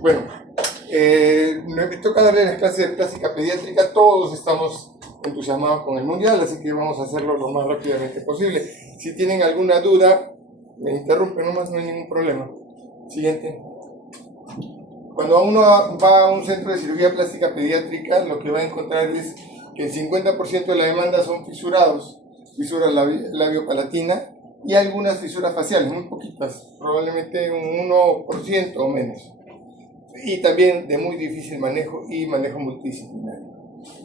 Bueno, me toca darle las clases de plástica pediátrica. Todos estamos entusiasmados con el mundial, así que vamos a hacerlo lo más rápidamente posible. Si tienen alguna duda, me interrumpen nomás, no hay ningún problema. Siguiente. Cuando uno va a un centro de cirugía plástica pediátrica, lo que va a encontrar es que el 50% de la demanda son fisurados, fisuras labiopalatina y algunas fisuras faciales, muy poquitas, probablemente un 1% o menos. Y también de muy difícil manejo y manejo multidisciplinario.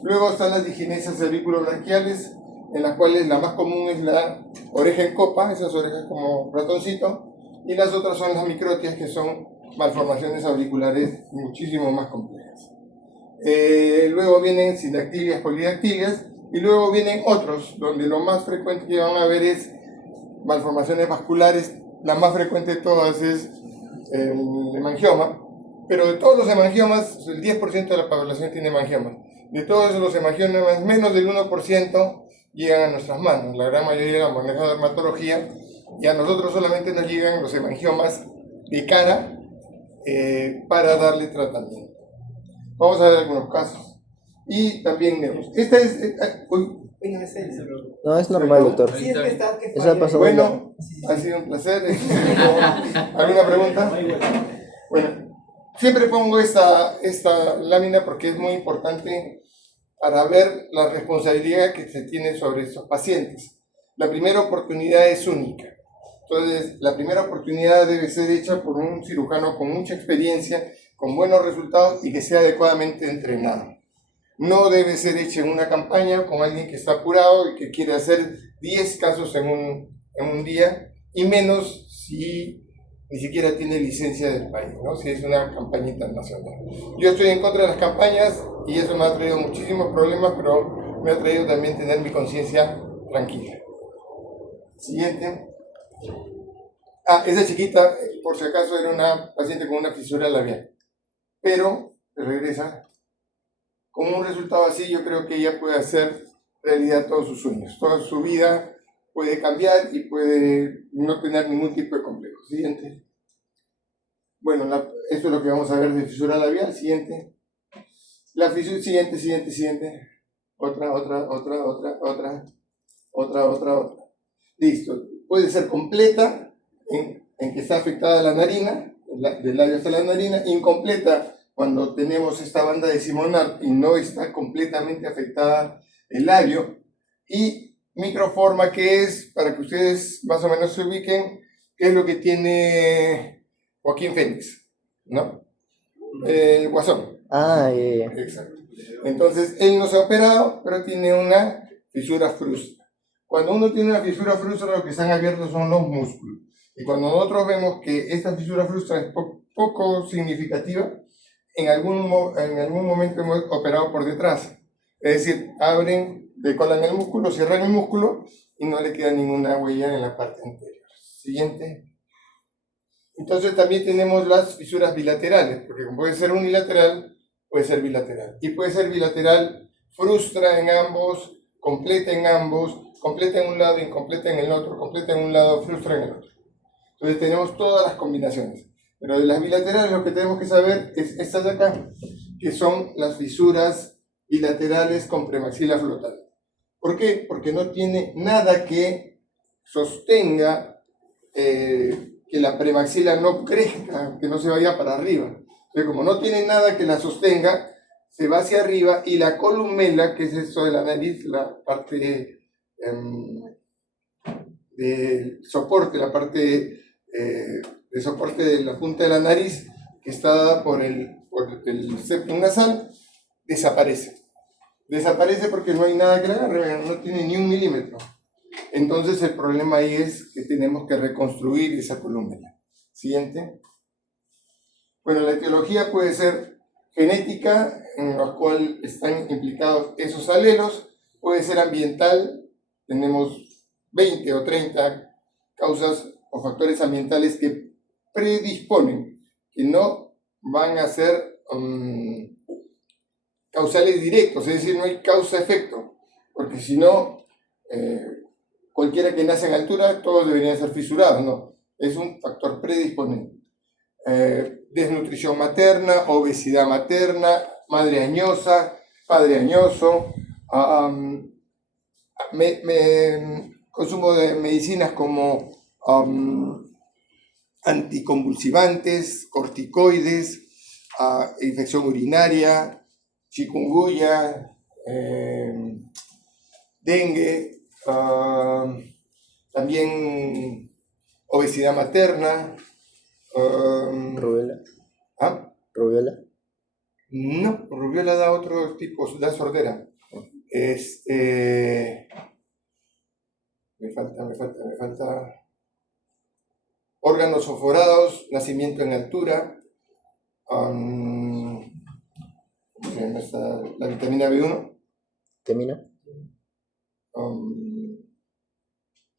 Luego están las diginesias cerviculobranquiales, en las cuales la más común es la oreja en copa, esas orejas como ratoncito, y las otras son las microtias, que son malformaciones auriculares muchísimo más complejas. Luego vienen sindactilias, polidactilias, y luego vienen otros, donde lo más frecuente que van a ver es malformaciones vasculares. La más frecuente de todas es el hemangioma, pero de todos los hemangiomas, el 10% de la población tiene hemangiomas. De todos los hemangiomas, menos del 1% llegan a nuestras manos. La gran mayoría la maneja de dermatología, y a nosotros solamente nos llegan los hemangiomas de cara para darle tratamiento. Vamos a ver algunos casos. Y también vemos. Esta es. No, es normal, doctor. Bueno, ha sido un placer. ¿Alguna pregunta? Bueno, siempre pongo esta lámina porque es muy importante para ver la responsabilidad que se tiene sobre estos pacientes. La primera oportunidad es única. Entonces, la primera oportunidad debe ser hecha por un cirujano con mucha experiencia, con buenos resultados y que sea adecuadamente entrenado. No debe ser hecha en una campaña con alguien que está apurado y que quiere hacer 10 casos en un día, y menos si ni siquiera tiene licencia del país, ¿no? Si es una campaña internacional. Yo estoy en contra de las campañas y eso me ha traído muchísimos problemas, pero me ha traído también tener mi conciencia tranquila. Siguiente. Esa chiquita, por si acaso, era una paciente con una fisura labial, pero regresa. Con un resultado así, yo creo que ella puede hacer realidad todos sus sueños. Toda su vida puede cambiar y puede no tener ningún tipo de complejo. Siguiente. Bueno, esto es lo que vamos a ver de fisura labial. Siguiente. La fisura, siguiente. Otra. Listo. Puede ser completa, en que está afectada la narina, del labio hasta la narina, incompleta cuando tenemos esta banda decimonal y no está completamente afectada el labio, y microforma, que es, para que ustedes más o menos se ubiquen, qué es lo que tiene Joaquín Phoenix, ¿no? El Guasón. Exacto. Entonces, él no se ha operado, pero tiene una fisura frustra. Cuando uno tiene una fisura frustra, lo que están abiertos son los músculos. Y cuando nosotros vemos que esta fisura frustra es poco significativa, en algún momento hemos operado por detrás. Es decir, abren, decolan el músculo, cierran el músculo y no le queda ninguna huella en la parte anterior. Siguiente. Entonces también tenemos las fisuras bilaterales, porque puede ser unilateral, puede ser bilateral. Y puede ser bilateral, frustra en ambos, completa en ambos, completa en un lado, incompleta en el otro, completa en un lado, frustra en el otro. Entonces tenemos todas las combinaciones. Pero de las bilaterales lo que tenemos que saber es estas de acá, que son las fisuras bilaterales con premaxila flotante. ¿Por qué? Porque no tiene nada que sostenga que la premaxila no crezca, que no se vaya para arriba. Entonces, como no tiene nada que la sostenga, se va hacia arriba, y la columela, que es esto de la nariz, la parte de soporte, la parte de soporte de la punta de la nariz, que está dada por el septum nasal, desaparece. Desaparece porque no hay nada que la agarre, no tiene ni 1 milímetro. Entonces el problema ahí es que tenemos que reconstruir esa columna. Siguiente. Bueno, la etiología puede ser genética, en la cual están implicados esos alelos, puede ser ambiental, tenemos 20 o 30 causas o factores ambientales que predisponen, que no van a ser causales directos, es decir, no hay causa-efecto, porque si no, cualquiera que nace en altura, todos deberían ser fisurados, no, es un factor predisponente. desnutrición materna, obesidad materna, madre añosa, padre añoso, consumo de medicinas como anticonvulsivantes, corticoides, infección urinaria, chikungunya, dengue, también obesidad materna. Rubiola. ¿Ah? Rubiola. No, rubiola da otro tipo, da sordera. Me falta. Órganos oforados, nacimiento en altura. ¿Cómo se llama esta? La vitamina B1. ¿Temina?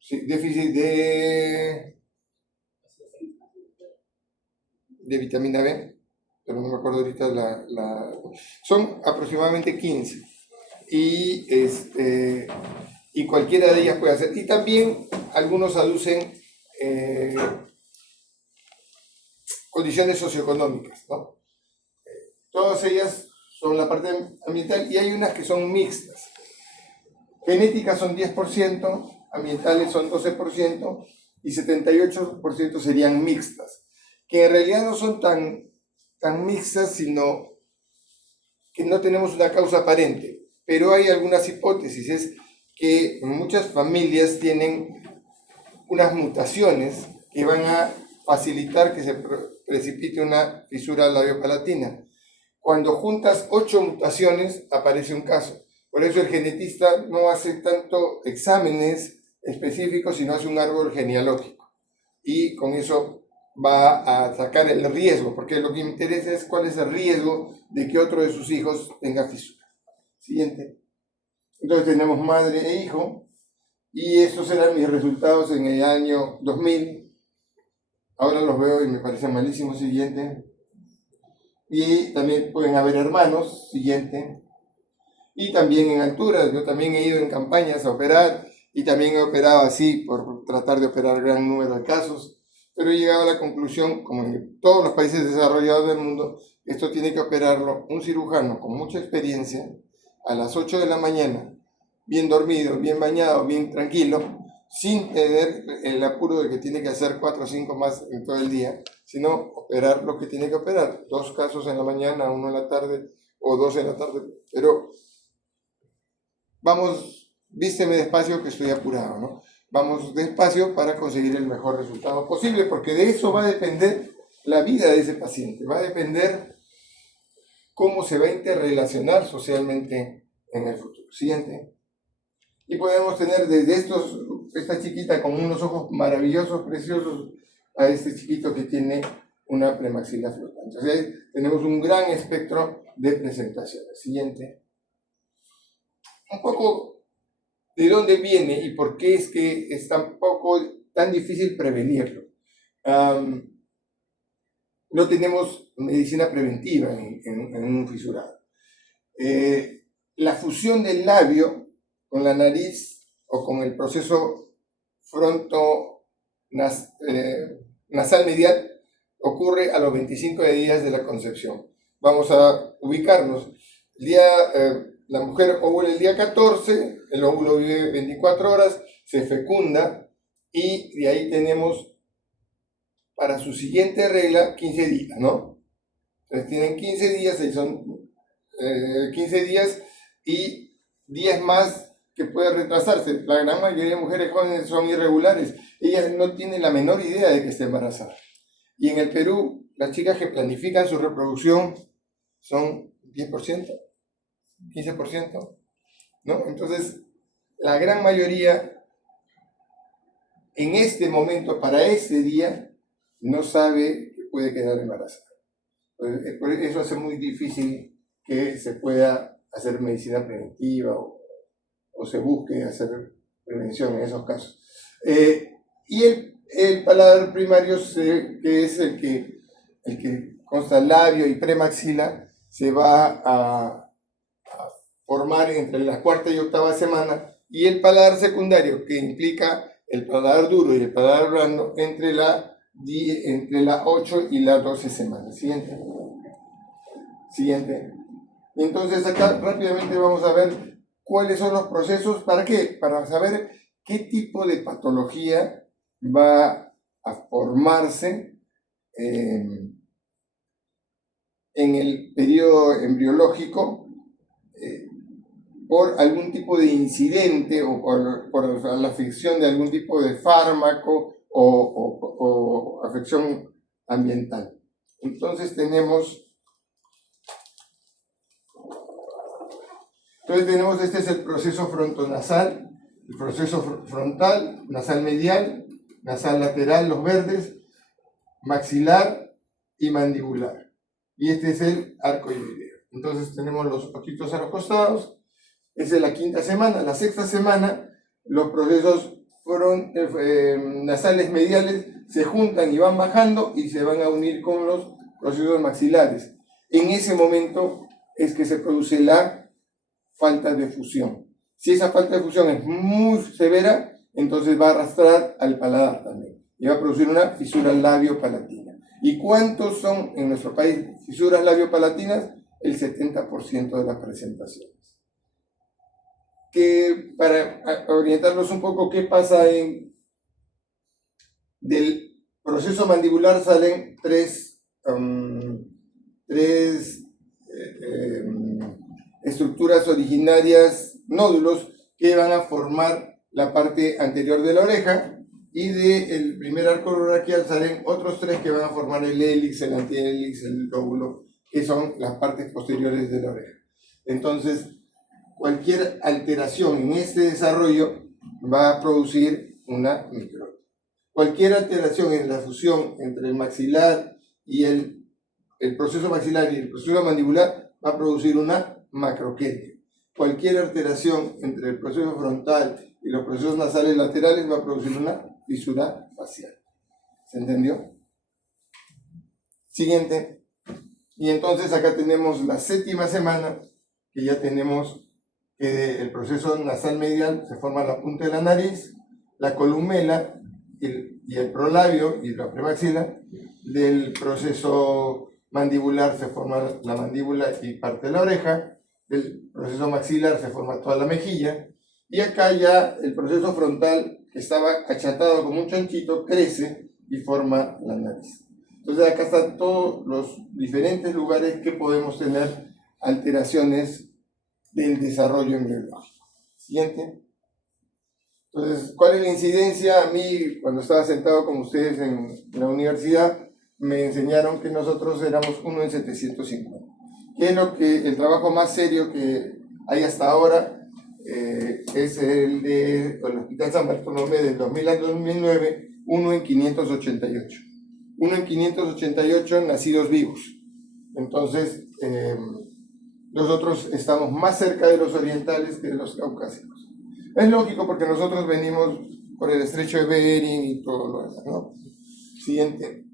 Sí, déficit de vitamina B, pero no me acuerdo ahorita son aproximadamente 15 y cualquiera de ellas puede hacer. Y también algunos aducen condiciones socioeconómicas, ¿no? Todas ellas son la parte ambiental y hay unas que son mixtas. Genéticas son 10%, ambientales son 12% y 78% serían mixtas, que en realidad no son tan mixtas, sino que no tenemos una causa aparente. Pero hay algunas hipótesis, es que muchas familias tienen unas mutaciones que van a facilitar que se precipite una fisura labiopalatina. Cuando juntas 8 mutaciones, aparece un caso. Por eso el genetista no hace tanto exámenes específicos, sino hace un árbol genealógico. Y con eso va a sacar el riesgo, porque lo que interesa es cuál es el riesgo de que otro de sus hijos tenga fisura. Siguiente. Entonces tenemos madre e hijo, y estos eran mis resultados en el año 2000. Ahora los veo y me parecen malísimos. Siguiente. Y también pueden haber hermanos. Siguiente. Y también en altura. Yo también he ido en campañas a operar, y también he operado así por tratar de operar gran número de casos. Pero he llegado a la conclusión, como en todos los países desarrollados del mundo, esto tiene que operarlo un cirujano con mucha experiencia a las 8 de la mañana, bien dormido, bien bañado, bien tranquilo, sin tener el apuro de que tiene que hacer 4 o 5 más en todo el día, sino operar lo que tiene que operar. 2 casos en la mañana, 1 en la tarde o 2 en la tarde. Pero vamos, vísteme despacio que estoy apurado, ¿no? Vamos despacio para conseguir el mejor resultado posible, porque de eso va a depender la vida de ese paciente, va a depender cómo se va a interrelacionar socialmente en el futuro. Siguiente. Y podemos tener desde esta chiquita con unos ojos maravillosos, preciosos, a este chiquito que tiene una premaxila flotante. O sea, tenemos un gran espectro de presentaciones. Siguiente. Un poco de dónde viene y por qué es que es tan difícil prevenirlo. No tenemos medicina preventiva en un fisurado. La fusión del labio con la nariz o con el proceso nasal medial ocurre a los 25 días de la concepción. Vamos a ubicarnos. La mujer ovula el día 14, el óvulo vive 24 horas, se fecunda y de ahí tenemos para su siguiente regla 15 días, ¿no? Entonces tienen 15 días, y son 15 días y 10 más que puede retrasarse. La gran mayoría de mujeres jóvenes son irregulares. Ellas no tienen la menor idea de que está embarazada. Y en el Perú, las chicas que planifican su reproducción son 10%, 15%, ¿no? Entonces, la gran mayoría, en este momento, para ese día, no sabe que puede quedar embarazada. Por eso hace muy difícil que se pueda hacer medicina preventiva o se busque hacer prevención en esos casos. Y el paladar primario, que es el que consta labio y premaxila, se va a formar entre la 4ª y 8ª semana, y el paladar secundario, que implica el paladar duro y el paladar blando, entre la entre las 8 y las 12 semanas. Siguiente. Siguiente. Entonces acá rápidamente vamos a ver cuáles son los procesos. ¿Para qué? Para saber qué tipo de patología va a formarse en el periodo embriológico por algún tipo de incidente o por la afección de algún tipo de fármaco o afección ambiental. Entonces tenemos, este es el proceso frontonasal, el proceso frontal, nasal medial, nasal lateral, los verdes, maxilar y mandibular. Y este es el arco ileoideo. Entonces tenemos los ojitos a los costados. Esa es la quinta semana. La sexta semana, los procesos nasales mediales se juntan y van bajando y se van a unir con los procesos maxilares. En ese momento es que se produce la falta de fusión. Si esa falta de fusión es muy severa, entonces va a arrastrar al paladar también y va a producir una fisura labiopalatina. ¿Y cuántos son en nuestro país fisuras labiopalatinas? El 70% de las presentaciones. Que para orientarlos un poco, ¿qué pasa del proceso mandibular? Salen tres estructuras originarias, nódulos, que van a formar la parte anterior de la oreja, y del primer arco braquial salen otros tres que van a formar el hélix, el antihélix, el lóbulo, que son las partes posteriores de la oreja. Entonces, cualquier alteración en este desarrollo va a producir una microtia. Cualquier alteración en la fusión entre el maxilar y el proceso maxilar y el proceso mandibular va a producir una macroquetia. Cualquier alteración entre el proceso frontal y los procesos nasales laterales va a producir una fisura facial. ¿Se entendió? Siguiente. Y entonces acá tenemos la séptima semana, que ya tenemos que el proceso nasal medial se forma la punta de la nariz, la columela y el prolabio y la premaxila. Del proceso mandibular se forma la mandíbula y parte de la oreja. Del proceso maxilar se forma toda la mejilla. Y acá ya el proceso frontal, que estaba achatado como un chanchito, crece y forma la nariz. Entonces acá están todos los diferentes lugares que podemos tener alteraciones del desarrollo embriológico. Siguiente. Entonces, ¿cuál es la incidencia? A mí, cuando estaba sentado con ustedes en la universidad, me enseñaron que nosotros éramos 1 en 750. ¿Qué es el trabajo más serio que hay hasta ahora? Es el del Hospital San Bartolomé del 2000 al 2009, 1 en 588. 1 en 588 nacidos vivos. Entonces, nosotros estamos más cerca de los orientales que de los caucásicos. Es lógico porque nosotros venimos por el estrecho de Bering y todo lo demás, ¿no? Siguiente.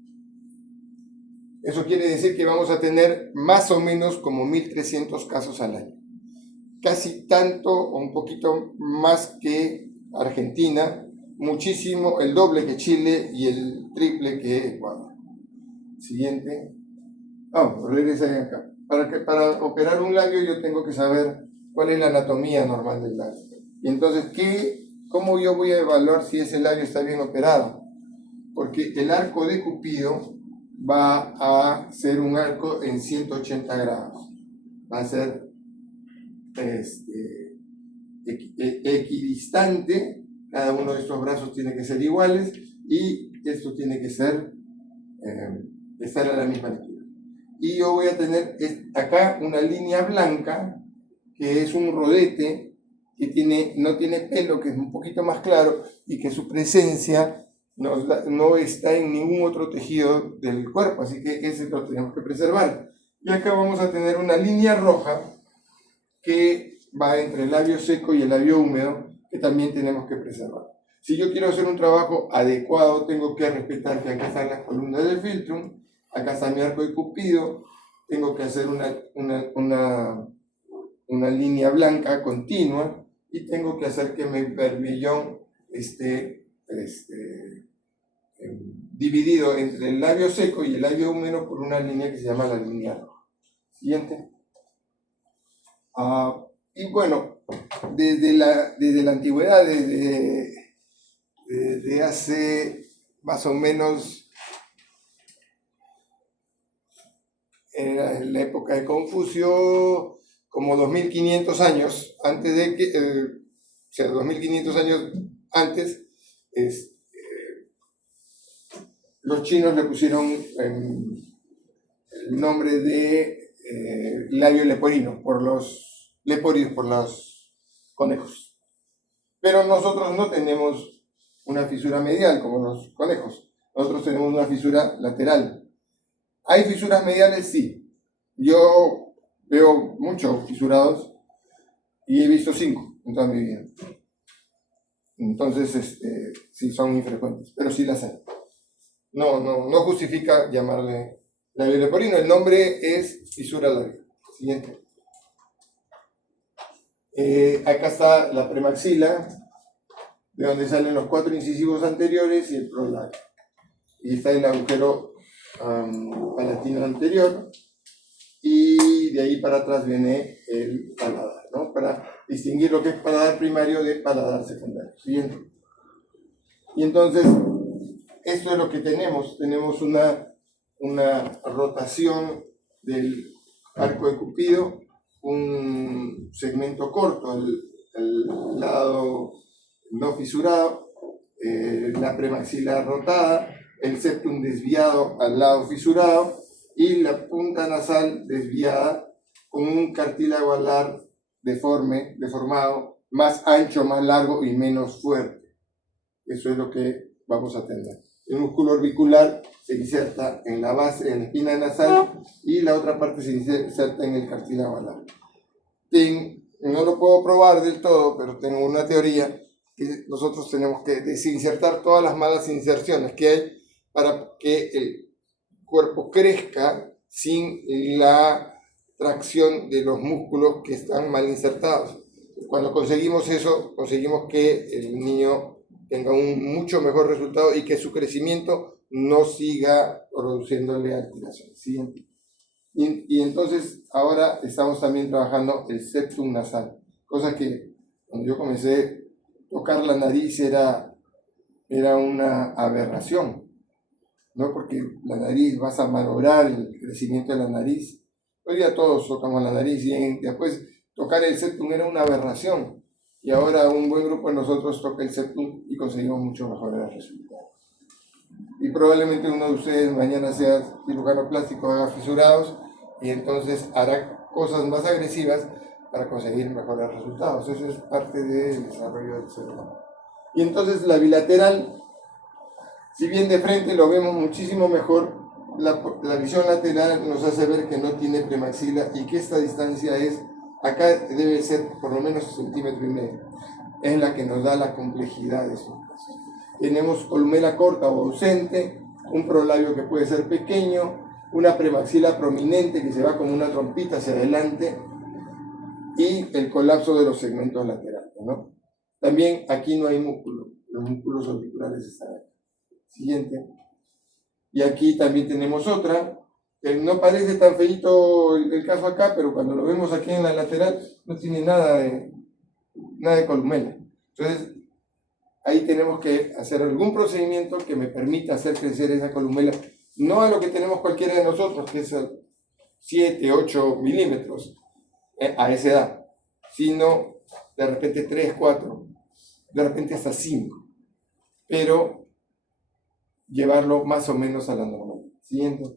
Eso quiere decir que vamos a tener más o menos como 1.300 casos al año. Casi tanto o un poquito más que Argentina, muchísimo, el doble que Chile y el triple que Ecuador. Siguiente. Regresen acá. Para operar un labio yo tengo que saber cuál es la anatomía normal del labio. Y entonces, ¿cómo yo voy a evaluar si ese labio está bien operado? Porque el arco de Cupido va a ser un arco en 180 grados. Va a ser equidistante. Cada uno de estos brazos tiene que ser iguales y esto tiene que ser estar a la misma altura. Y yo voy a tener acá una línea blanca que es un rodete que no tiene pelo, que es un poquito más claro y que su presencia no está en ningún otro tejido del cuerpo, así que ese lo tenemos que preservar. Y acá vamos a tener una línea roja que va entre el labio seco y el labio húmedo, que también tenemos que preservar. Si yo quiero hacer un trabajo adecuado, tengo que respetar que acá están las columnas del filtrum, acá está mi arco de Cupido, tengo que hacer una línea blanca continua y tengo que hacer que mi berbillón esté dividido entre el labio seco y el labio húmedo por una línea que se llama la línea roja. Siguiente. Y bueno, desde la antigüedad, desde hace más o menos en la época de Confucio, como 2500 años antes de que, o sea, 2500 años antes, los chinos le pusieron el nombre de labio leporino, por los leporios, por los conejos. Pero nosotros no tenemos una fisura medial como los conejos, nosotros tenemos una fisura lateral. ¿Hay fisuras mediales? Sí. Yo veo muchos fisurados y he visto 5 en toda mi vida. Entonces, sí, son infrecuentes, pero sí las hay. No justifica llamarle labio leporino. El nombre es fisura labial. Siguiente. Acá está la premaxila, de donde salen los 4 incisivos anteriores y el prolabio. Y está el agujero palatino anterior. Y de ahí para atrás viene el paladar, ¿no? Para distinguir lo que es paladar primario de paladar secundario. Siguiente. Y entonces, esto es lo que tenemos. Tenemos una rotación del arco de Cupido, un segmento corto al lado no fisurado, la premaxila rotada, el septum desviado al lado fisurado y la punta nasal desviada con un cartílago alar deformado, más ancho, más largo y menos fuerte. Eso es lo que vamos a tener. El músculo orbicular se inserta en la base, en la espina nasal, y la otra parte se inserta en el cartílago alar. No lo puedo probar del todo, pero tengo una teoría que nosotros tenemos que desinsertar todas las malas inserciones que hay para que el cuerpo crezca sin la tracción de los músculos que están mal insertados. Cuando conseguimos eso, conseguimos que el niño tenga un mucho mejor resultado y que su crecimiento no siga produciéndole alteraciones. ¿Sí? Y entonces ahora estamos también trabajando el septum nasal, cosa que cuando yo comencé a tocar la nariz era una aberración, ¿no? Porque la nariz, vas a malograr el crecimiento de la nariz. Hoy día todos tocamos la nariz y después tocar el septum era una aberración. Y ahora un buen grupo de nosotros toca el septum y conseguimos mucho mejores resultados. Y probablemente uno de ustedes mañana sea cirujano plástico, haga fisurados y entonces hará cosas más agresivas para conseguir mejores resultados. Eso es parte del desarrollo del ser humano. Y entonces la bilateral, si bien de frente lo vemos muchísimo mejor, la visión lateral nos hace ver que no tiene premaxila y que esta distancia es, acá debe ser por lo menos 1,5 centímetros, es la que nos da la complejidad de esos casos. Tenemos columela corta o ausente, un prolabio que puede ser pequeño, una premaxila prominente que se va como una trompita hacia adelante y el colapso de los segmentos laterales, ¿no? También aquí no hay músculo, los músculos auriculares están aquí. Siguiente. Y aquí también tenemos otra, que no parece tan feíto el caso acá, pero cuando lo vemos aquí en la lateral no tiene nada de columela. Entonces, ahí tenemos que hacer algún procedimiento que me permita hacer crecer esa columela, no a lo que tenemos cualquiera de nosotros, que es 7, 8 milímetros a esa edad, sino de repente 3, 4, de repente hasta 5, pero llevarlo más o menos a la normal. Siguiente.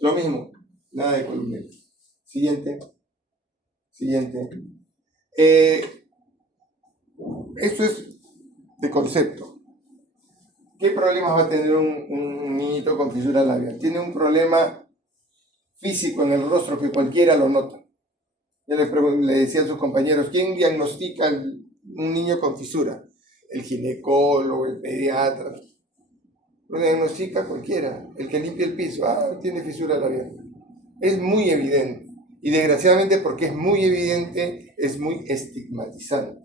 Lo mismo, nada de columela. Siguiente. Esto es de concepto. ¿Qué problemas va a tener un niñito con fisura labial? Tiene un problema físico en el rostro que cualquiera lo nota. Yo le decía a sus compañeros, ¿quién diagnostica un niño con fisura? El ginecólogo, el pediatra. Lo diagnostica cualquiera. El que limpia el piso, tiene fisura labial. Es muy evidente. Y desgraciadamente, porque es muy evidente, es muy estigmatizante.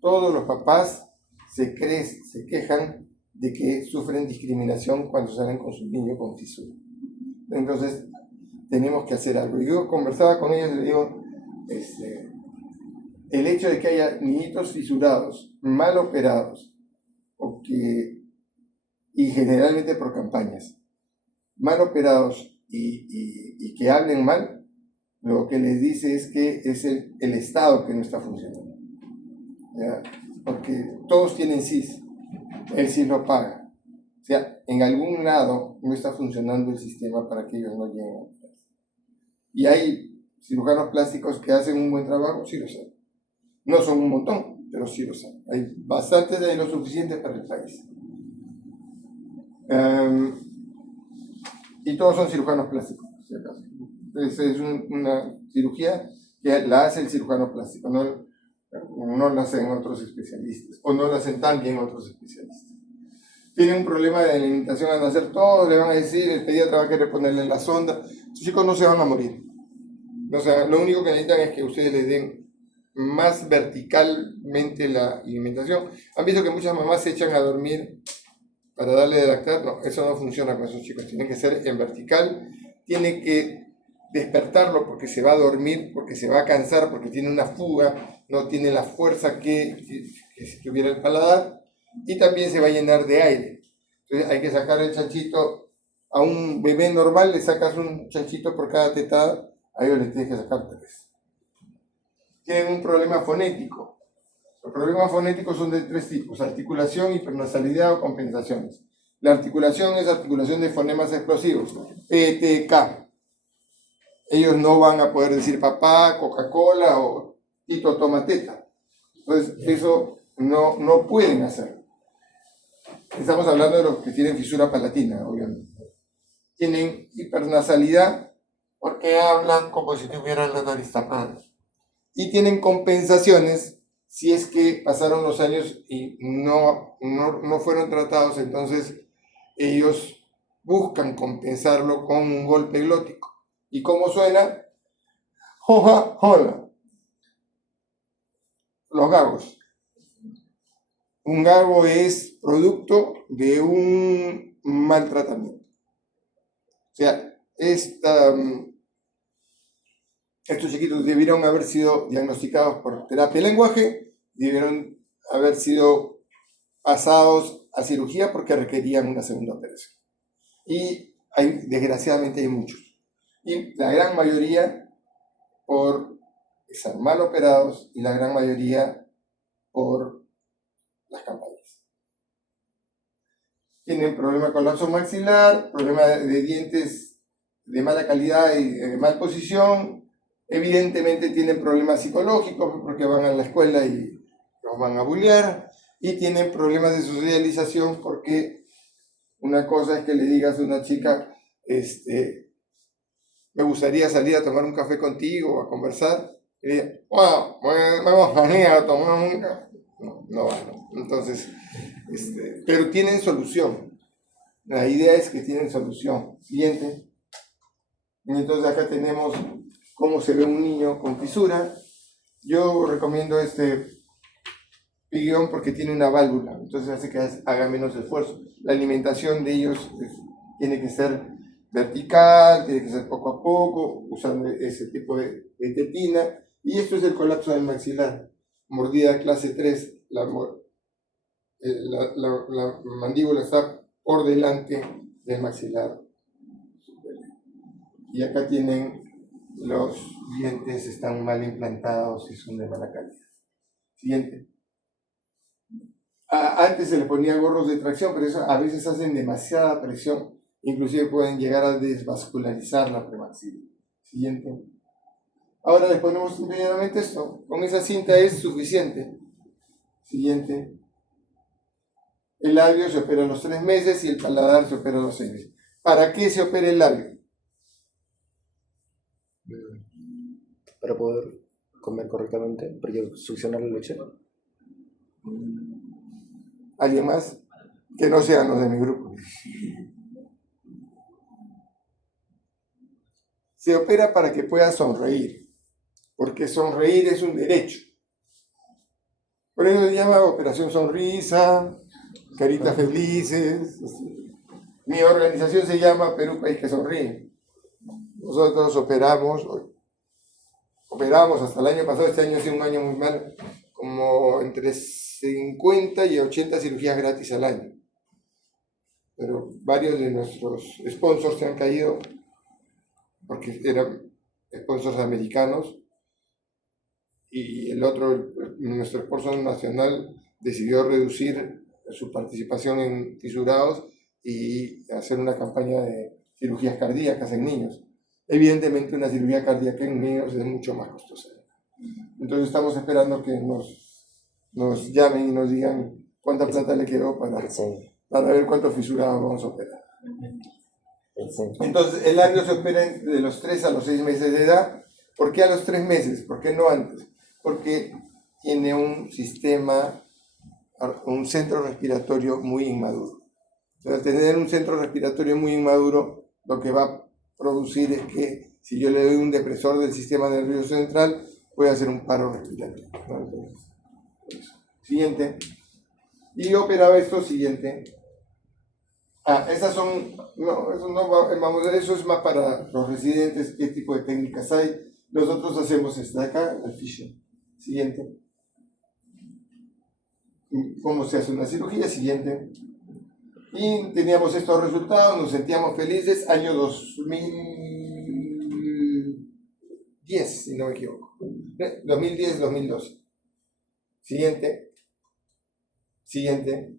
Todos los papás se quejan de que sufren discriminación cuando salen con su niño con fisura. Entonces, tenemos que hacer algo. Yo conversaba con ellos y les digo, el hecho de que haya niñitos fisurados, mal operados, y generalmente por campañas, mal operados y que hablen mal, lo que les dice es que es el Estado que no está funcionando. ¿Ya? Porque todos tienen CIS, el CIS lo paga. O sea, en algún lado no está funcionando el sistema para que ellos no lleguen a casa. Y hay cirujanos plásticos que hacen un buen trabajo, sí lo saben. No son un montón, pero sí lo saben. Hay bastantes de lo suficiente para el país. Y todos son cirujanos plásticos, si acaso. Es una cirugía que la hace el cirujano plástico, no la hacen otros especialistas, o no la hacen tan bien otros especialistas. Tienen un problema de alimentación al nacer, todos le van a decir, el pediatra va a querer ponerle la sonda, sus chicos no se van a morir. O sea, lo único que necesitan es que ustedes les den más verticalmente la alimentación. Han visto que muchas mamás se echan a dormir para darle de lactar. No, eso no funciona con esos chicos, tienen que ser en vertical, tienen que despertarlo porque se va a dormir, porque se va a cansar, porque tiene una fuga, no tiene la fuerza que si tuviera el paladar, y también se va a llenar de aire. Entonces hay que sacar el chanchito. A un bebé normal le sacas un chanchito por cada tetada, a ellos les tienes que sacar 3. Tienen un problema fonético. Los problemas fonéticos son de 3 tipos: articulación, hipernasalidad o compensaciones. La articulación es articulación de fonemas explosivos, P, T, K. Ellos no van a poder decir papá, Coca-Cola o Tito toma teta. Entonces eso no pueden hacer. Estamos hablando de los que tienen fisura palatina, obviamente. Tienen hipernasalidad porque hablan como si tuvieran la nariz tapada. Y tienen compensaciones si es que pasaron los años y no fueron tratados, entonces ellos buscan compensarlo con un golpe glótico. ¿Y cómo suena? Joja, hola. Los gagos. Un gago es producto de un maltratamiento. O sea, estos chiquitos debieron haber sido diagnosticados por terapia de lenguaje, debieron haber sido pasados a cirugía porque requerían una segunda operación. Y desgraciadamente hay muchos. Y la gran mayoría por estar mal operados y la gran mayoría por las campañas. Tienen problema con colapso maxilar, problema de dientes de mala calidad y de mal posición. Evidentemente tienen problemas psicológicos porque van a la escuela y los van a bullear, y tienen problemas de socialización porque una cosa es que le digas a una chica, me gustaría salir a tomar un café contigo, a conversar, y le diga, wow, vamos a tomar un café. No. Entonces, pero tienen solución. La idea es que tienen solución. Siguiente. Y entonces acá tenemos cómo se ve un niño con fisura. Yo recomiendo este piguión porque tiene una válvula, entonces hace que haga menos esfuerzo. La alimentación de ellos tiene que ser vertical, tiene que ser poco a poco, usando ese tipo de tetina. Y esto es el colapso del maxilar. Mordida clase 3, la mandíbula está por delante del maxilar. Y acá tienen los dientes, están mal implantados y son de mala calidad. Siguiente. Antes se le ponía gorros de tracción, pero eso a veces hacen demasiada presión, inclusive pueden llegar a desvascularizar la premaxila. Siguiente. Ahora les ponemos inmediatamente esto. Con esa cinta es suficiente. Siguiente. El labio se opera a los 3 meses y el paladar se opera a los 6 meses. ¿Para qué se opera el labio? Para poder comer correctamente, porque succionar la leche. ¿Alguien más? Que no sean los de mi grupo. Se opera para que pueda sonreír, porque sonreír es un derecho. Por eso se llama operación sonrisa, caritas felices. Mi organización se llama Perú País que Sonríe. Nosotros operamos hasta el año pasado, este año ha sido un año muy malo, como entre 50 y 80 cirugías gratis al año. Pero varios de nuestros sponsors se han caído porque eran sponsors americanos y el otro, nuestro sponsor nacional, decidió reducir su participación en fisurados y hacer una campaña de cirugías cardíacas en niños. Evidentemente una cirugía cardíaca en niños es mucho más costosa. Entonces estamos esperando que nos llamen y nos digan cuánta plata le quedó para ver cuántos fisurados vamos a operar. Entonces el labio se opera de los 3 a los 6 meses de edad. ¿Por qué a los 3 meses? ¿Por qué no antes? Porque tiene un centro respiratorio muy inmaduro. Al tener un centro respiratorio muy inmaduro, lo que va a producir es que si yo le doy un depresor del sistema nervioso central, puede hacer un paro respiratorio. Entonces, siguiente. Y yo operaba esto siguiente. Esas son, no, eso no va, vamos, eso es más para los residentes, qué tipo de técnicas hay. Nosotros hacemos esta de acá, el fisio. Siguiente. ¿Cómo se hace una cirugía? Siguiente. Y teníamos estos resultados, nos sentíamos felices, año 2010, si no me equivoco. 2010-2012. Siguiente. Siguiente.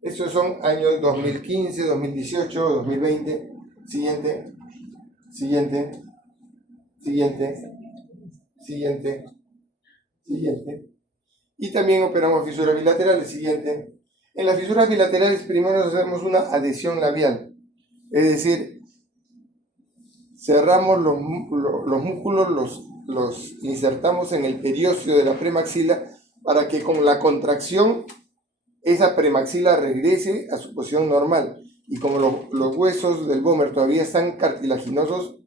Estos son años 2015, 2018, 2020. Siguiente. Siguiente. Siguiente. Siguiente. Siguiente. Y también operamos fisuras bilaterales. Siguiente. En las fisuras bilaterales primero hacemos una adhesión labial. Es decir, cerramos los músculos, los insertamos en el periósteo de la premaxila para que con la contracción esa premaxila regrese a su posición normal. Y como los huesos del Vomer todavía están cartilaginosos,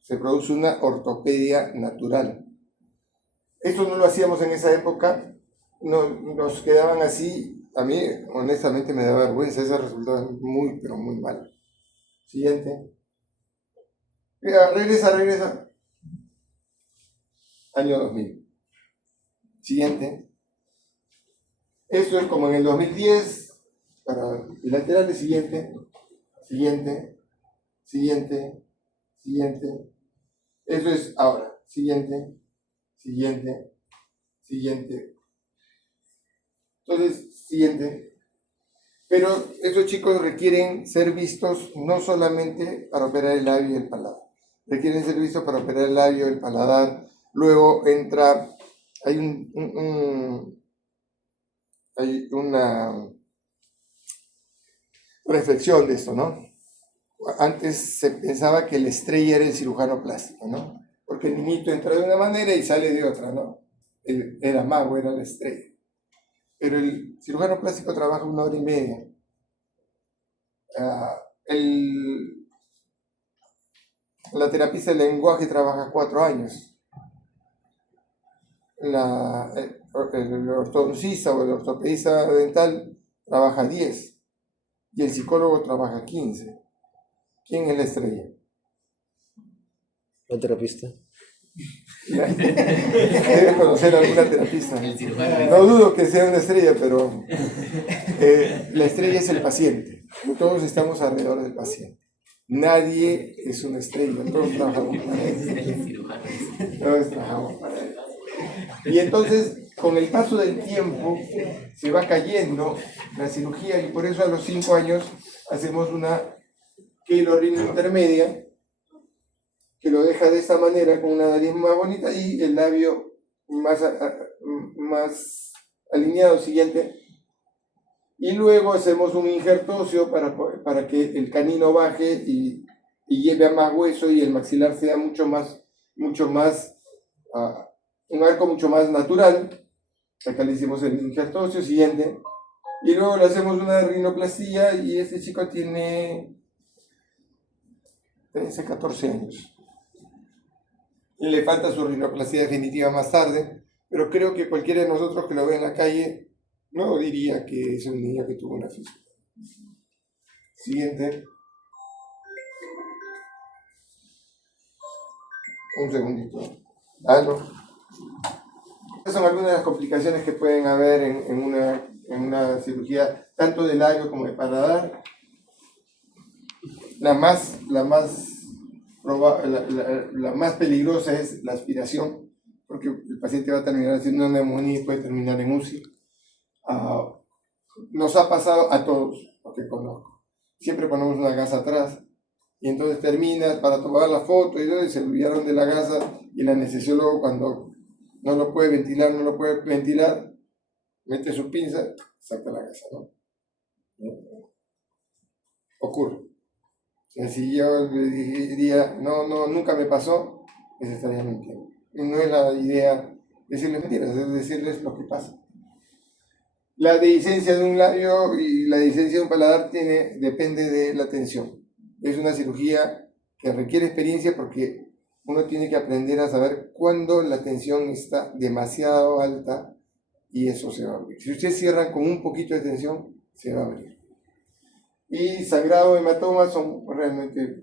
se produce una ortopedia natural. Esto no lo hacíamos en esa época, nos quedaban así. A mí, honestamente, me da vergüenza, ese resultado es muy, pero muy malo. Siguiente. Mira, regresa. Año 2000. Siguiente. Esto es como en el 2010, para bilaterales. Siguiente. Siguiente. Siguiente. Siguiente. Eso es ahora. Siguiente. Siguiente. Siguiente. Entonces, siguiente. Pero esos chicos requieren ser vistos no solamente para operar el labio y el paladar. Requieren ser vistos para operar el labio, el paladar. Luego hay una reflexión de esto, ¿no? Antes se pensaba que el estrella era el cirujano plástico, ¿no? Porque el niñito entra de una manera y sale de otra, ¿no? Él era mago, era la estrella. Pero el cirujano plástico trabaja 1 hora y media. La terapista del lenguaje trabaja 4 años. El ortodoncista o el ortopedista dental trabaja 10. Y el psicólogo trabaja 15. ¿Quién es la estrella? ¿La terapista? Debes conocer a alguna terapista. No dudo que sea una estrella, pero la estrella es el paciente. Todos estamos alrededor del paciente. Nadie es una estrella, todos trabajamos para él. Todos trabajamos para él. Y entonces, con el paso del tiempo, se va cayendo la cirugía y por eso a los 5 años hacemos una quelorrhina intermedia, que lo deja de esta manera con una nariz más bonita y el labio más alineado. Siguiente. Y luego hacemos un injerto óseo para que el canino baje y lleve a más hueso y el maxilar sea mucho más un arco mucho más natural. Acá le hicimos el injerto óseo. Siguiente. Y luego le hacemos una rinoplastía y este chico tiene 13, 14 años. Le falta su rinoplastia definitiva más tarde, pero creo que cualquiera de nosotros que lo ve en la calle No diría que es un niño que tuvo una fisura. Siguiente. Un segundito. Algo. Estas son algunas de las complicaciones que pueden haber en una cirugía, tanto de labio como de paladar. La más peligrosa es la aspiración, porque el paciente va a terminar haciendo una neumonía y puede terminar en UCI. Nos ha pasado a todos, porque conozco. Siempre ponemos una gasa atrás y entonces terminas para tomar la foto y se olvidaron de la gasa y el anestesiólogo cuando no lo puede ventilar, mete su pinza, saca la gasa, ¿no? Ocurre. Si yo le diría, no, nunca me pasó, les estaría mintiendo. Y no es la idea decirles mentiras, es decirles lo que pasa. La dehiscencia de un labio y la dehiscencia de un paladar depende de la tensión. Es una cirugía que requiere experiencia porque uno tiene que aprender a saber cuándo la tensión está demasiado alta y eso se va a abrir. Si ustedes cierran con un poquito de tensión, se va a abrir. Y sangrado, hematomas son realmente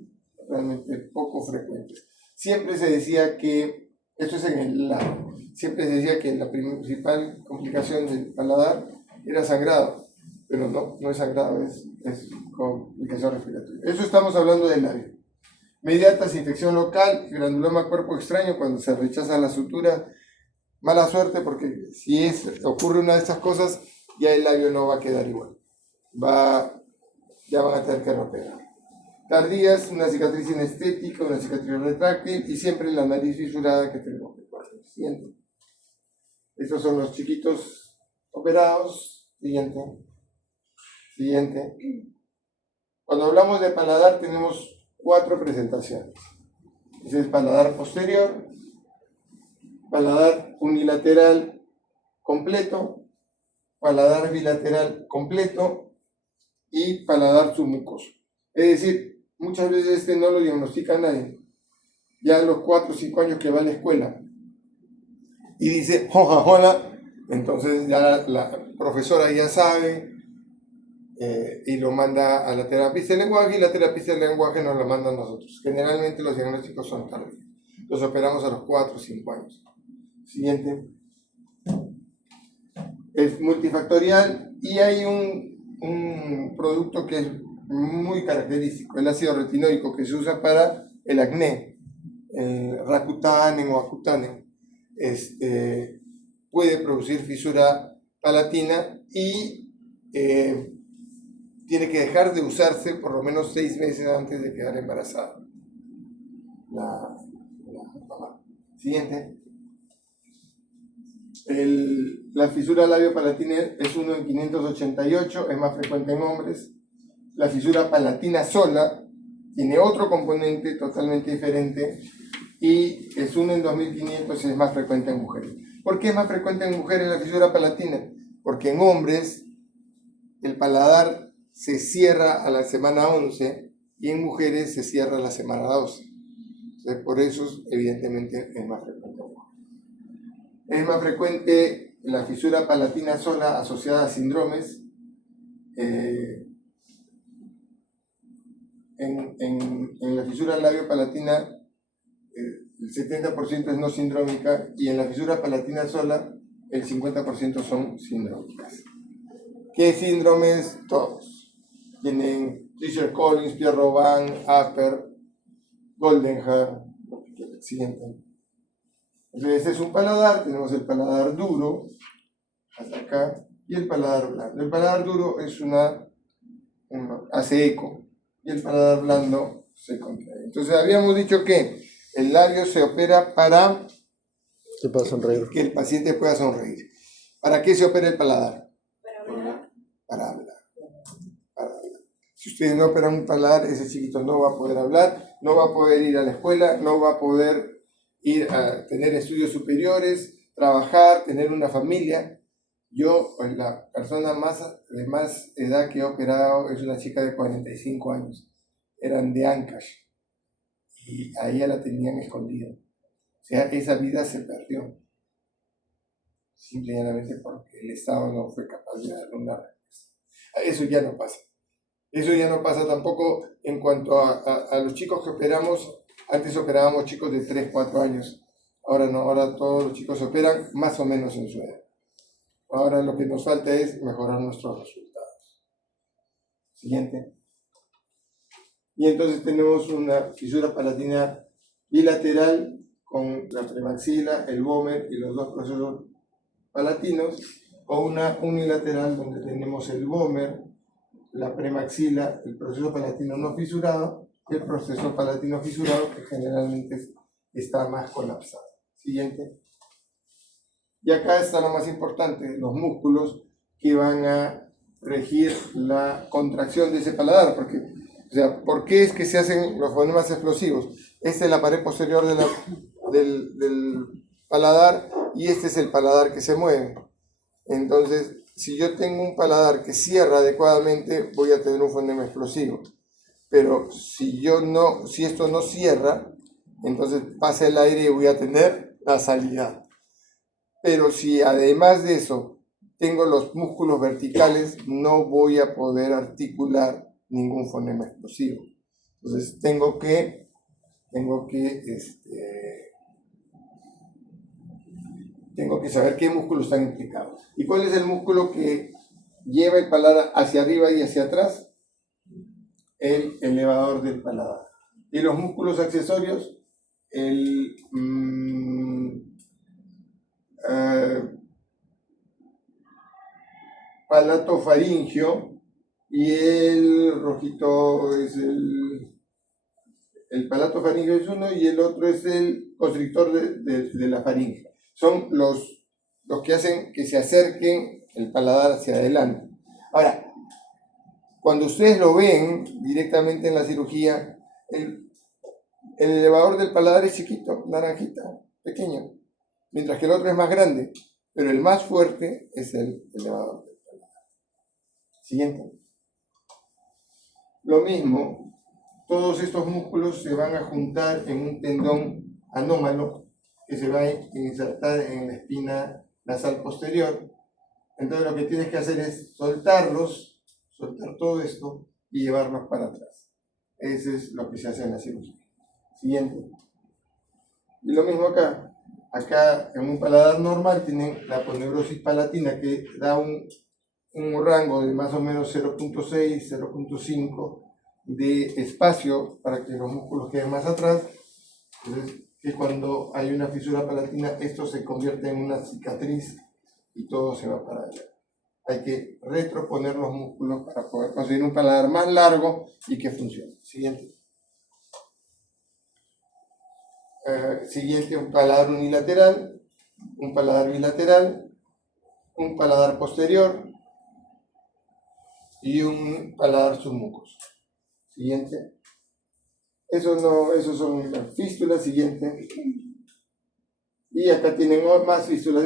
poco frecuentes. Siempre se decía que, esto es en el lado, siempre se decía que la principal complicación del paladar era sangrado, pero no es sangrado, es complicación respiratoria. Eso estamos hablando del labio. Mediatas, infección local, granuloma cuerpo extraño, cuando se rechaza la sutura, mala suerte porque si ocurre una de estas cosas, ya el labio no va a quedar igual. Ya van a tener que romper. Tardías, una cicatriz inestética, una cicatriz retráctil y siempre la nariz fisurada que tenemos que cortar. Siguiente. Estos son los chiquitos operados. Siguiente. Cuando hablamos de paladar tenemos 4 presentaciones. Ese es paladar posterior, paladar unilateral completo, paladar bilateral completo y paladar submucoso. Es decir, muchas veces no lo diagnostica nadie. Ya a los 4 o 5 años que va a la escuela y dice, hola, entonces ya la profesora ya sabe y lo manda a la terapista de lenguaje y la terapista de lenguaje nos lo manda a nosotros. Generalmente los diagnósticos son tardíos. Los operamos a los 4 o 5 años. Siguiente. Es multifactorial y hay un producto que es muy característico, el ácido retinoico que se usa para el acné, Rakutanen o Akutanen, puede producir fisura palatina y tiene que dejar de usarse por lo menos 6 meses antes de quedar embarazada la mamá. Siguiente. La fisura labio-palatina es 1 en 588, es más frecuente en hombres. La fisura palatina sola tiene otro componente totalmente diferente y es 1 en 2500 y es más frecuente en mujeres. ¿Por qué es más frecuente en mujeres la fisura palatina? Porque en hombres el paladar se cierra a la semana 11 y en mujeres se cierra a la semana 12. Entonces, por eso, evidentemente, es más frecuente. Es más frecuente la fisura palatina sola asociada a síndromes. En la fisura labio-palatina el 70% es no sindrómica y en la fisura palatina sola el 50% son sindrómicas. ¿Qué síndromes? Todos. Tienen Treacher Collins, Pierre Robin, Asper, Goldenhar. Siguiente. Entonces este es un paladar, tenemos el paladar duro, hasta acá, y el paladar blando. El paladar duro es hace eco, y el paladar blando se contrae. Entonces habíamos dicho que el labio se opera para que el paciente pueda sonreír. ¿Para qué se opera el paladar? Para hablar. Si ustedes no operan un paladar, ese chiquito no va a poder hablar, no va a poder ir a la escuela, no va a poder ir a tener estudios superiores, trabajar, tener una familia. Yo, la persona de más edad que he operado es una chica de 45 años. Eran de Ancash. Y a ella la tenían escondida. O sea, esa vida se perdió. simple y llanamente porque el Estado no fue capaz de dar una respuesta. Eso ya no pasa. Eso ya no pasa tampoco en cuanto a los chicos que operamos. Antes operábamos chicos de 3, 4 años. Ahora no, ahora todos los chicos operan más o menos en su edad. Ahora lo que nos falta es mejorar nuestros resultados. Siguiente. Y entonces tenemos una fisura palatina bilateral con la premaxila, el vómer y los dos procesos palatinos, o una unilateral donde tenemos el vómer, la premaxila, el proceso palatino no fisurado, y el proceso palatino fisurado que generalmente está más colapsado. Siguiente. Y acá está lo más importante, los músculos que van a regir la contracción de ese paladar, porque, o sea, ¿por qué es que se hacen los fonemas explosivos? Esta es la pared posterior del paladar y este es el paladar que se mueve. Entonces, si yo tengo un paladar que cierra adecuadamente, voy a tener un fonema explosivo. Pero si esto no cierra, entonces pasa el aire y voy a tener nasalidad. Pero si además de eso tengo los músculos verticales, no voy a poder articular ningún fonema explosivo. Entonces tengo que saber qué músculos están implicados. ¿Y cuál es el músculo que lleva el paladar hacia arriba y hacia atrás? El elevador del paladar. Y los músculos accesorios, el palatofaringio y el rojito es el palatofaringio es uno y el otro es el constrictor de la faringe. Son los que hacen que se acerquen el paladar hacia adelante. Ahora, cuando ustedes lo ven directamente en la cirugía, el elevador del paladar es chiquito, naranjita, pequeño, mientras que el otro es más grande, pero el más fuerte es el elevador del paladar. Siguiente. Lo mismo, todos estos músculos se van a juntar en un tendón anómalo que se va a insertar en la espina nasal posterior. Entonces lo que tienes que hacer es soltar todo esto y llevarlos para atrás. Eso es lo que se hace en la cirugía. Siguiente. Y lo mismo acá. Acá en un paladar normal tienen la aponeurosis palatina que da un rango de más o menos 0.6, 0.5 de espacio para que los músculos queden más atrás. Entonces, que cuando hay una fisura palatina, esto se convierte en una cicatriz y todo se va para allá. Hay que retroponer los músculos para poder conseguir un paladar más largo y que funcione. Siguiente. Siguiente, un paladar unilateral, un paladar bilateral, un paladar posterior y un paladar submucoso. Siguiente. Esos son las fístulas. Siguiente. Y acá tienen más fístulas.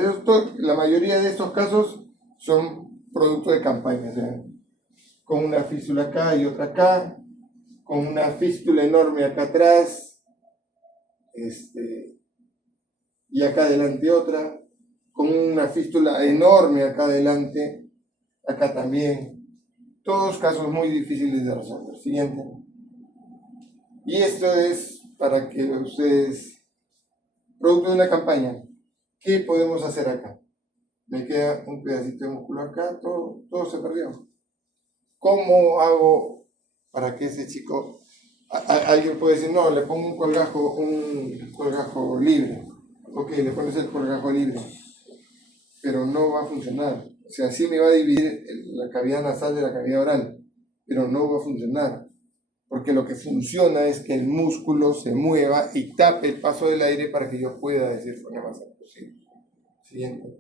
La mayoría de estos casos son producto de campañas, con una fístula acá y otra acá, con una fístula enorme acá atrás, y acá adelante otra, con una fístula enorme acá adelante, acá también. Todos casos muy difíciles de resolver. Siguiente. Y esto es para que ustedes, producto de una campaña, ¿qué podemos hacer acá? Me queda un pedacito de músculo acá, todo se perdió. ¿Cómo hago para que ese chico, alguien puede decir, no, le pongo un colgajo libre? Ok, le pones el colgajo libre, pero no va a funcionar. O sea, sí me va a dividir la cavidad nasal de la cavidad oral, pero no va a funcionar. Porque lo que funciona es que el músculo se mueva y tape el paso del aire para que yo pueda decir fonemas posible. Siguiente.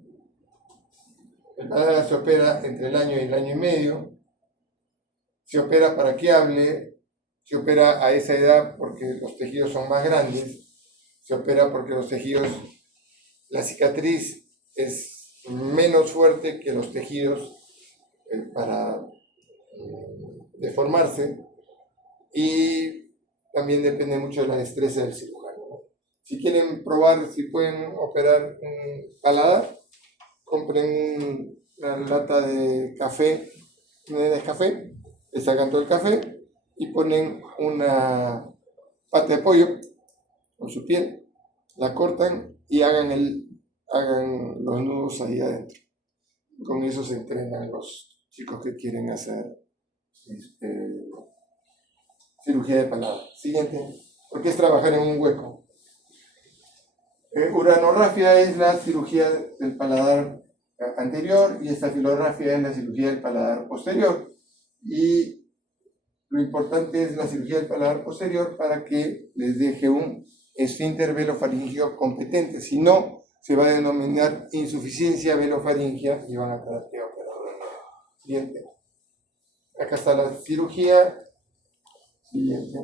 El paladar se opera entre el año y el año y medio. Se opera para que hable. Se opera a esa edad porque los tejidos son más grandes. Se opera porque los tejidos, la cicatriz es menos fuerte que los tejidos para deformarse. Y también depende mucho de la destreza del cirujano, ¿no? Si quieren probar si pueden operar un paladar, compren una lata de café, de Nescafé, le sacan todo el café y ponen una pata de pollo con su piel, la cortan y hagan los nudos ahí adentro. Con eso se entrenan los chicos que quieren hacer cirugía de paladar. Siguiente, porque es trabajar en un hueco. Uranorrafia es la cirugía del paladar anterior y estafilorrafia es la cirugía del paladar posterior. Y lo importante es la cirugía del paladar posterior para que les deje un esfínter velofaringeo competente. Si no, se va a denominar insuficiencia velofaringea y van a tener que operar. Siguiente. Acá está la cirugía. Siguiente.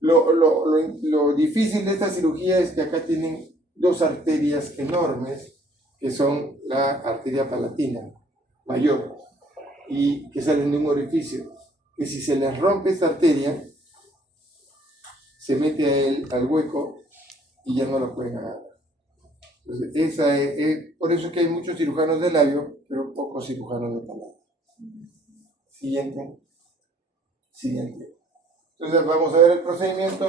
Lo difícil de esta cirugía es que acá tienen dos arterias enormes, que son la arteria palatina mayor y que salen de un orificio, que si se les rompe esta arteria, se mete al hueco y ya no lo pueden agarrar. Entonces, por eso es que hay muchos cirujanos de labio, pero pocos cirujanos de paladar. Siguiente. Entonces vamos a ver el procedimiento.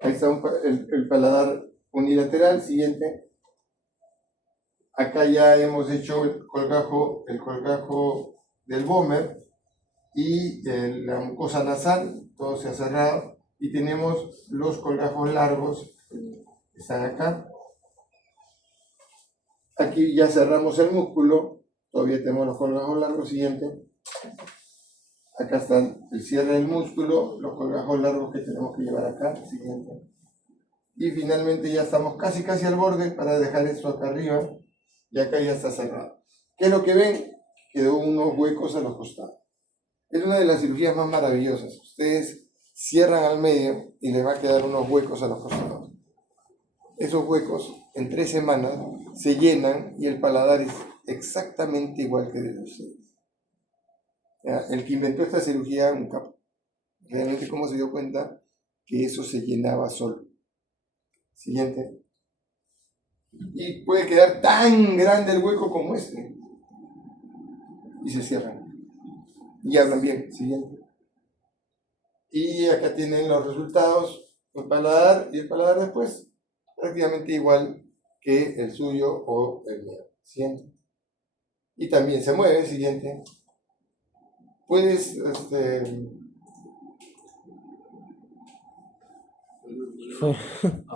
Ahí está el paladar unilateral. Siguiente. Acá ya hemos hecho el colgajo del Bomer y la mucosa nasal, todo se ha cerrado. Y tenemos los colgajos largos que están acá. Aquí ya cerramos el músculo, todavía tenemos los colgajos largos. Siguiente. Acá están el cierre del músculo, los colgajos largos que tenemos que llevar acá. Siguiente. Y finalmente ya estamos casi al borde para dejar esto acá arriba. Y acá ya está cerrado. ¿Qué es lo que ven? Quedó unos huecos a los costados. Es una de las cirugías más maravillosas. Ustedes cierran al medio y les va a quedar unos huecos a los costados. Esos huecos en 3 semanas se llenan y el paladar es exactamente igual que el de ustedes. El que inventó esta cirugía, un capo. Realmente, ¿cómo se dio cuenta que eso se llenaba solo? Siguiente. Y puede quedar tan grande el hueco como este. Y se cierran. Y hablan bien. Siguiente. Y acá tienen los resultados. El paladar y el paladar después. Prácticamente igual que el suyo o el mío. Siguiente. Y también se mueve. Siguiente. Puedes,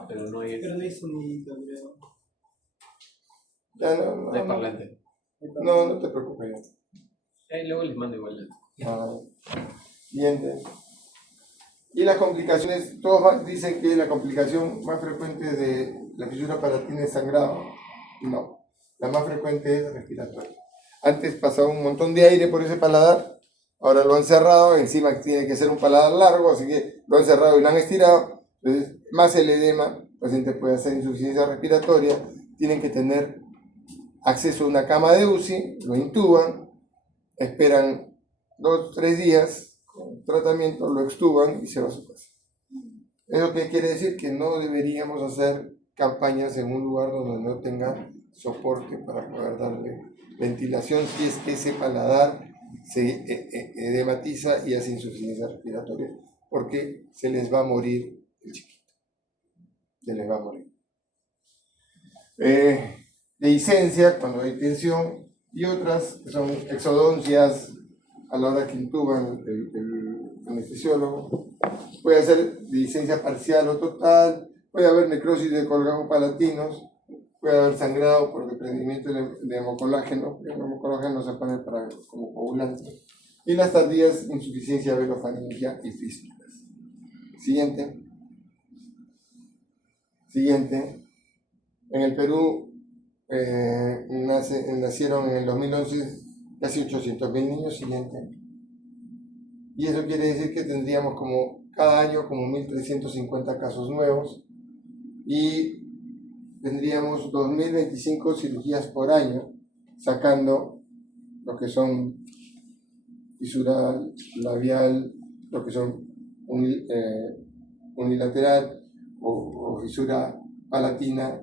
pero no hay sonido, creo. ya no hay parlante. No te preocupes. Luego les mando igual. Siguiente. Y las complicaciones, todos dicen que la complicación más frecuente de la fisura palatina es sangrado. No, la más frecuente es respiratoria. Antes pasaba un montón de aire por ese paladar, ahora lo han cerrado, encima tiene que ser un paladar largo, así que lo han cerrado y lo han estirado. Entonces, más el edema, el paciente puede hacer insuficiencia respiratoria, tienen que tener acceso a una cama de UCI, lo intuban, esperan 2-3 días con tratamiento, lo extuban y se va a su casa. ¿Eso qué quiere decir? Que no deberíamos hacer campañas en un lugar donde no tenga soporte para poder darle ventilación si es que ese paladar se edematiza y hace insuficiencia respiratoria, porque se les va a morir el chiquito. Se les va a morir. Dehiscencia, cuando hay tensión, y otras que son exodoncias a la hora que intuban el anestesiólogo. Puede haber dehiscencia parcial o total, puede haber necrosis de colgajos palatinos, puede haber sangrado por desprendimiento de hemocolágeno, el hemocolágeno se pone como coagulante, y las tardías insuficiencia velofaringea y fístulas. Siguiente. En el Perú nacieron en el 2011 casi 800.000 niños. Siguiente. Y eso quiere decir que tendríamos cada año como 1.350 casos nuevos y tendríamos 2.025 cirugías por año, sacando lo que son fisura labial, lo que son unilateral o fisura palatina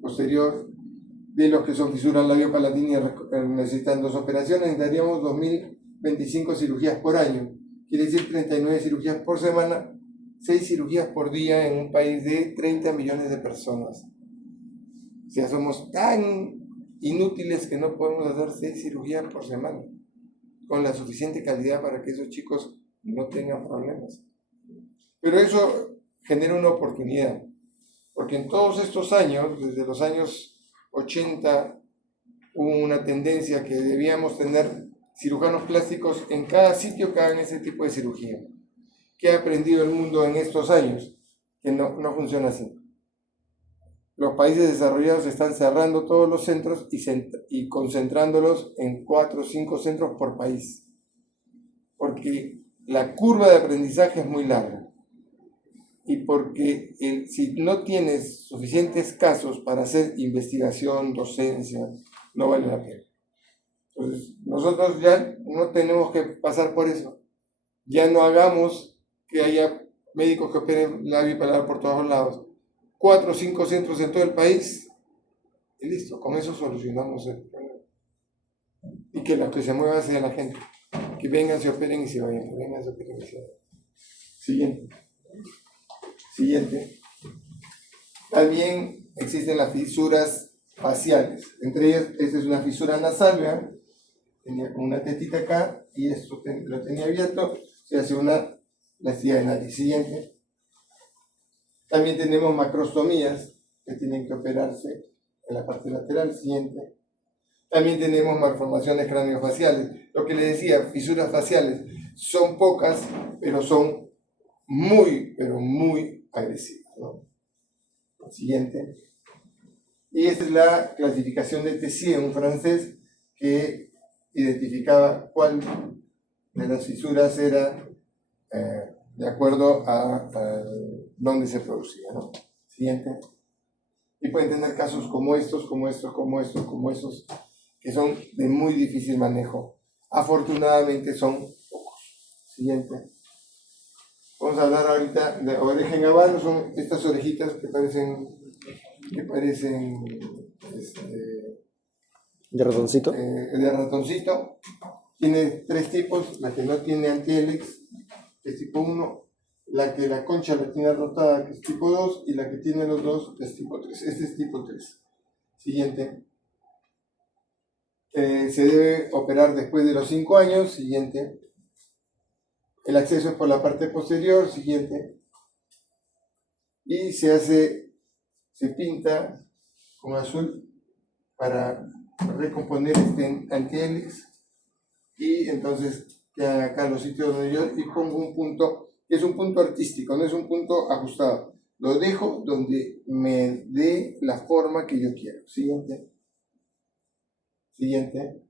posterior, de los que son fisuras labiopalatina y necesitan 2 operaciones, necesitaríamos 2025 cirugías por año. Quiere decir 39 cirugías por semana, 6 cirugías por día en un país de 30 millones de personas. O sea, somos tan inútiles que no podemos hacer 6 cirugías por semana, con la suficiente calidad para que esos chicos no tengan problemas. Pero eso genera una oportunidad, porque en todos estos años, desde los años 80, hubo una tendencia que debíamos tener cirujanos plásticos en cada sitio que hagan ese tipo de cirugía. ¿Qué ha aprendido el mundo en estos años? Que no funciona así. Los países desarrollados están cerrando todos los centros y concentrándolos en 4 o 5 centros por país, porque la curva de aprendizaje es muy larga y porque si no tienes suficientes casos para hacer investigación, docencia, no vale la pena. Entonces, nosotros ya no tenemos que pasar por eso. Ya no hagamos que haya médicos que operen labio y paladar por todos lados. 4 o 5 centros en todo el país y listo, con eso solucionamos el problema. Y que lo que se mueva sea la gente. Que vengan, se operen y se vayan. Que vengan, se operen y se vayan. Siguiente. También existen las fisuras faciales. Entre ellas, esta es una fisura nasal, vean. Tenía como una tetita acá y esto lo tenía abierto. Se hace una plastilla de nariz. Siguiente. También tenemos macrostomías que tienen que operarse en la parte lateral. Siguiente. También tenemos malformaciones craneofaciales. Lo que les decía, fisuras faciales son pocas, pero son muy, pero muy agresivas, ¿no? Siguiente. Y esta es la clasificación de Tessier, un francés que identificaba cuál de las fisuras era de acuerdo a dónde se producía, ¿no? Siguiente. Y pueden tener casos como estos, que son de muy difícil manejo. Afortunadamente son pocos. Siguiente. Vamos a hablar ahorita de oreja en habano, son estas orejitas que parecen ¿De ratoncito? De ratoncito. Tiene 3 tipos, la que no tiene antihélice, que es tipo 1, la que la concha la tiene rotada, que es tipo 2, y la que tiene los dos, que es tipo 3. Este es tipo 3. Siguiente. Se debe operar después de los 5 años. Siguiente. El acceso es por la parte posterior. Siguiente. Y se pinta con azul para recomponer este antihélice. Y entonces quedan acá los sitios donde yo y pongo un punto, que es un punto artístico, no es un punto ajustado. Lo dejo donde me dé la forma que yo quiero. Siguiente. Siguiente.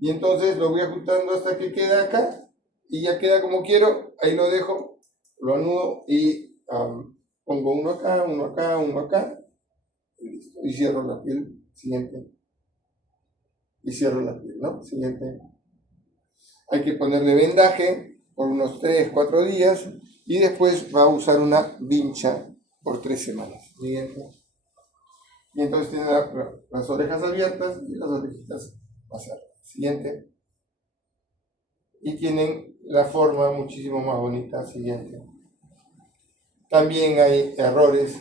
Y entonces lo voy ajustando hasta que queda acá. Y ya queda como quiero. Ahí lo dejo, lo anudo y pongo uno acá, uno acá, uno acá. Y listo. Y cierro la piel. Siguiente. Y cierro la piel, ¿no? Siguiente. Hay que ponerle vendaje por unos 3, 4 días. Y después va a usar una vincha por 3 semanas. Siguiente. Y entonces tiene las orejas abiertas y las orejitas más cerradas. Siguiente. Y tienen la forma muchísimo más bonita. Siguiente. También hay errores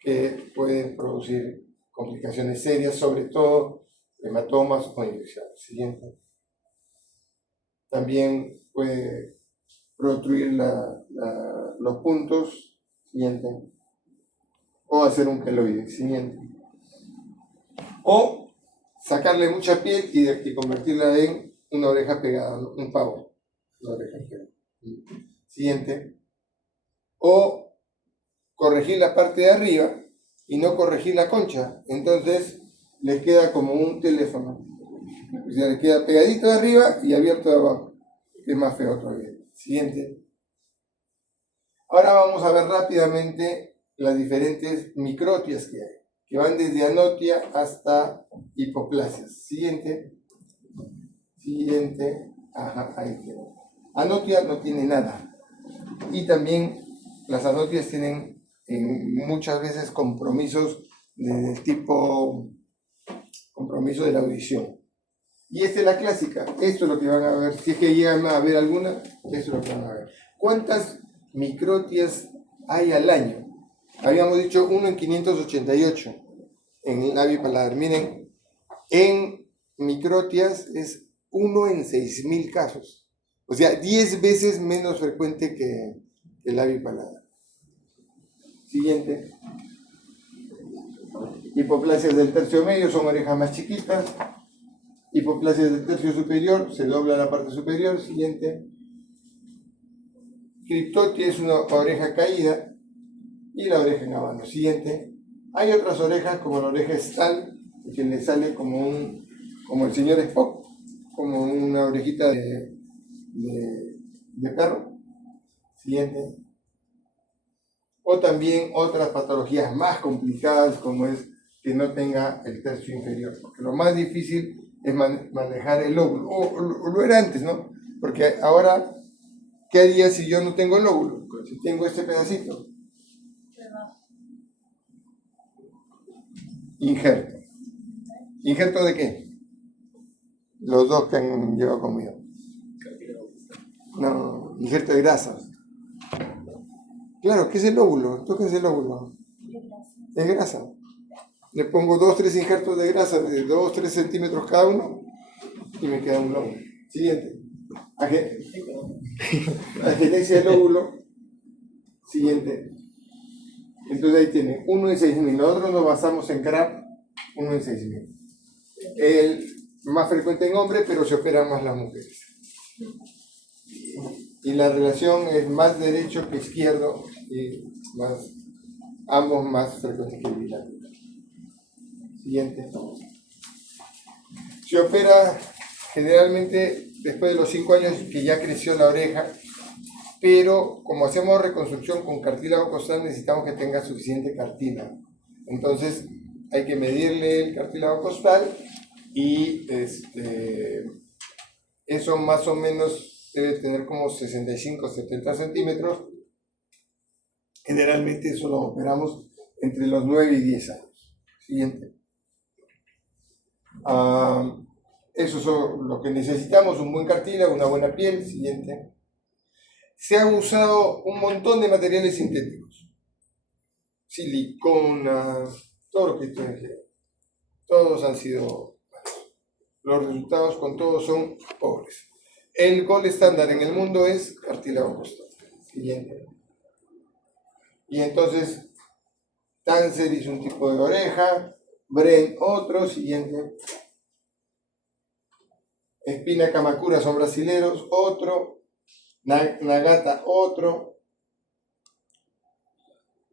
que pueden producir complicaciones serias, sobre todo hematomas o infecciones. Siguiente. También puede protruir los puntos. Siguiente. O hacer un queloide. Siguiente. O sacarle mucha piel y convertirla en una oreja pegada, ¿no? Un pavo. Una oreja pegada. Siguiente. O corregir la parte de arriba y no corregir la concha. Entonces les queda como un teléfono. O sea, les queda pegadito de arriba y abierto de abajo. Que es más feo todavía. Siguiente. Ahora vamos a ver rápidamente las diferentes microtias que hay, que van desde anotia hasta hipoplasias. Siguiente. Siguiente. Ajá, ahí queda. Anotia no tiene nada. Y también las anotias tienen muchas veces compromisos del tipo compromiso de la audición. Y esta es la clásica, esto es lo que van a ver, si es que llegan a ver alguna, esto es lo que van a ver. ¿Cuántas microtias hay al año? Habíamos dicho 1 en 588 en el labio y paladar. Miren, en microtias es 1 en 6.000 casos. O sea, 10 veces menos frecuente que el labio y paladar. Siguiente. Hipoplasias del tercio medio son orejas más chiquitas. Hipoplasias del tercio superior, se dobla la parte superior. Siguiente. Criptotia es una oreja caída y la oreja en habano. Siguiente. Hay otras orejas como la oreja estal, que le sale como el señor Spock, como una orejita de perro. Siguiente. O también otras patologías más complicadas como es que no tenga el tercio inferior, porque lo más difícil es manejar el lóbulo, o lo era antes, ¿no? Porque ahora, ¿qué haría si yo no tengo el lóbulo? Si tengo este pedacito. Injerto. ¿Injerto de qué? Los dos que han llevado conmigo. No, injerto de grasa. Claro, ¿qué es el lóbulo? ¿Tú qué es el lóbulo? Es grasa. Le pongo 2-3 injertos de grasa de 2-3 centímetros cada uno y me queda un lóbulo. Siguiente. Agenesia del lóbulo. Siguiente. Entonces ahí tiene 1 en 6.000. Nosotros nos basamos en CRAP 1 en 6.000. El más frecuente en hombres, pero se operan más las mujeres. Y la relación es más derecho que izquierdo y ambos más frecuentes que bilateral. Siguiente. Se opera generalmente después de los 5 años que ya creció la oreja, pero como hacemos reconstrucción con cartílago costal necesitamos que tenga suficiente cartílago. Entonces hay que medirle el cartílago costal y eso más o menos debe tener como 65-70 centímetros. Generalmente eso lo operamos entre los 9 y 10 años. Siguiente. Eso es lo que necesitamos, un buen cartílago, una buena piel. Siguiente. Se han usado un montón de materiales sintéticos. Silicona, todo lo que todos han sido malos. Los resultados con todos son pobres. El gold estándar en el mundo es cartílago costal. Siguiente. Y entonces, Tanser es un tipo de oreja, Bren otro. Siguiente. Espina Kamakura son brasileros, otro. Nagata otro.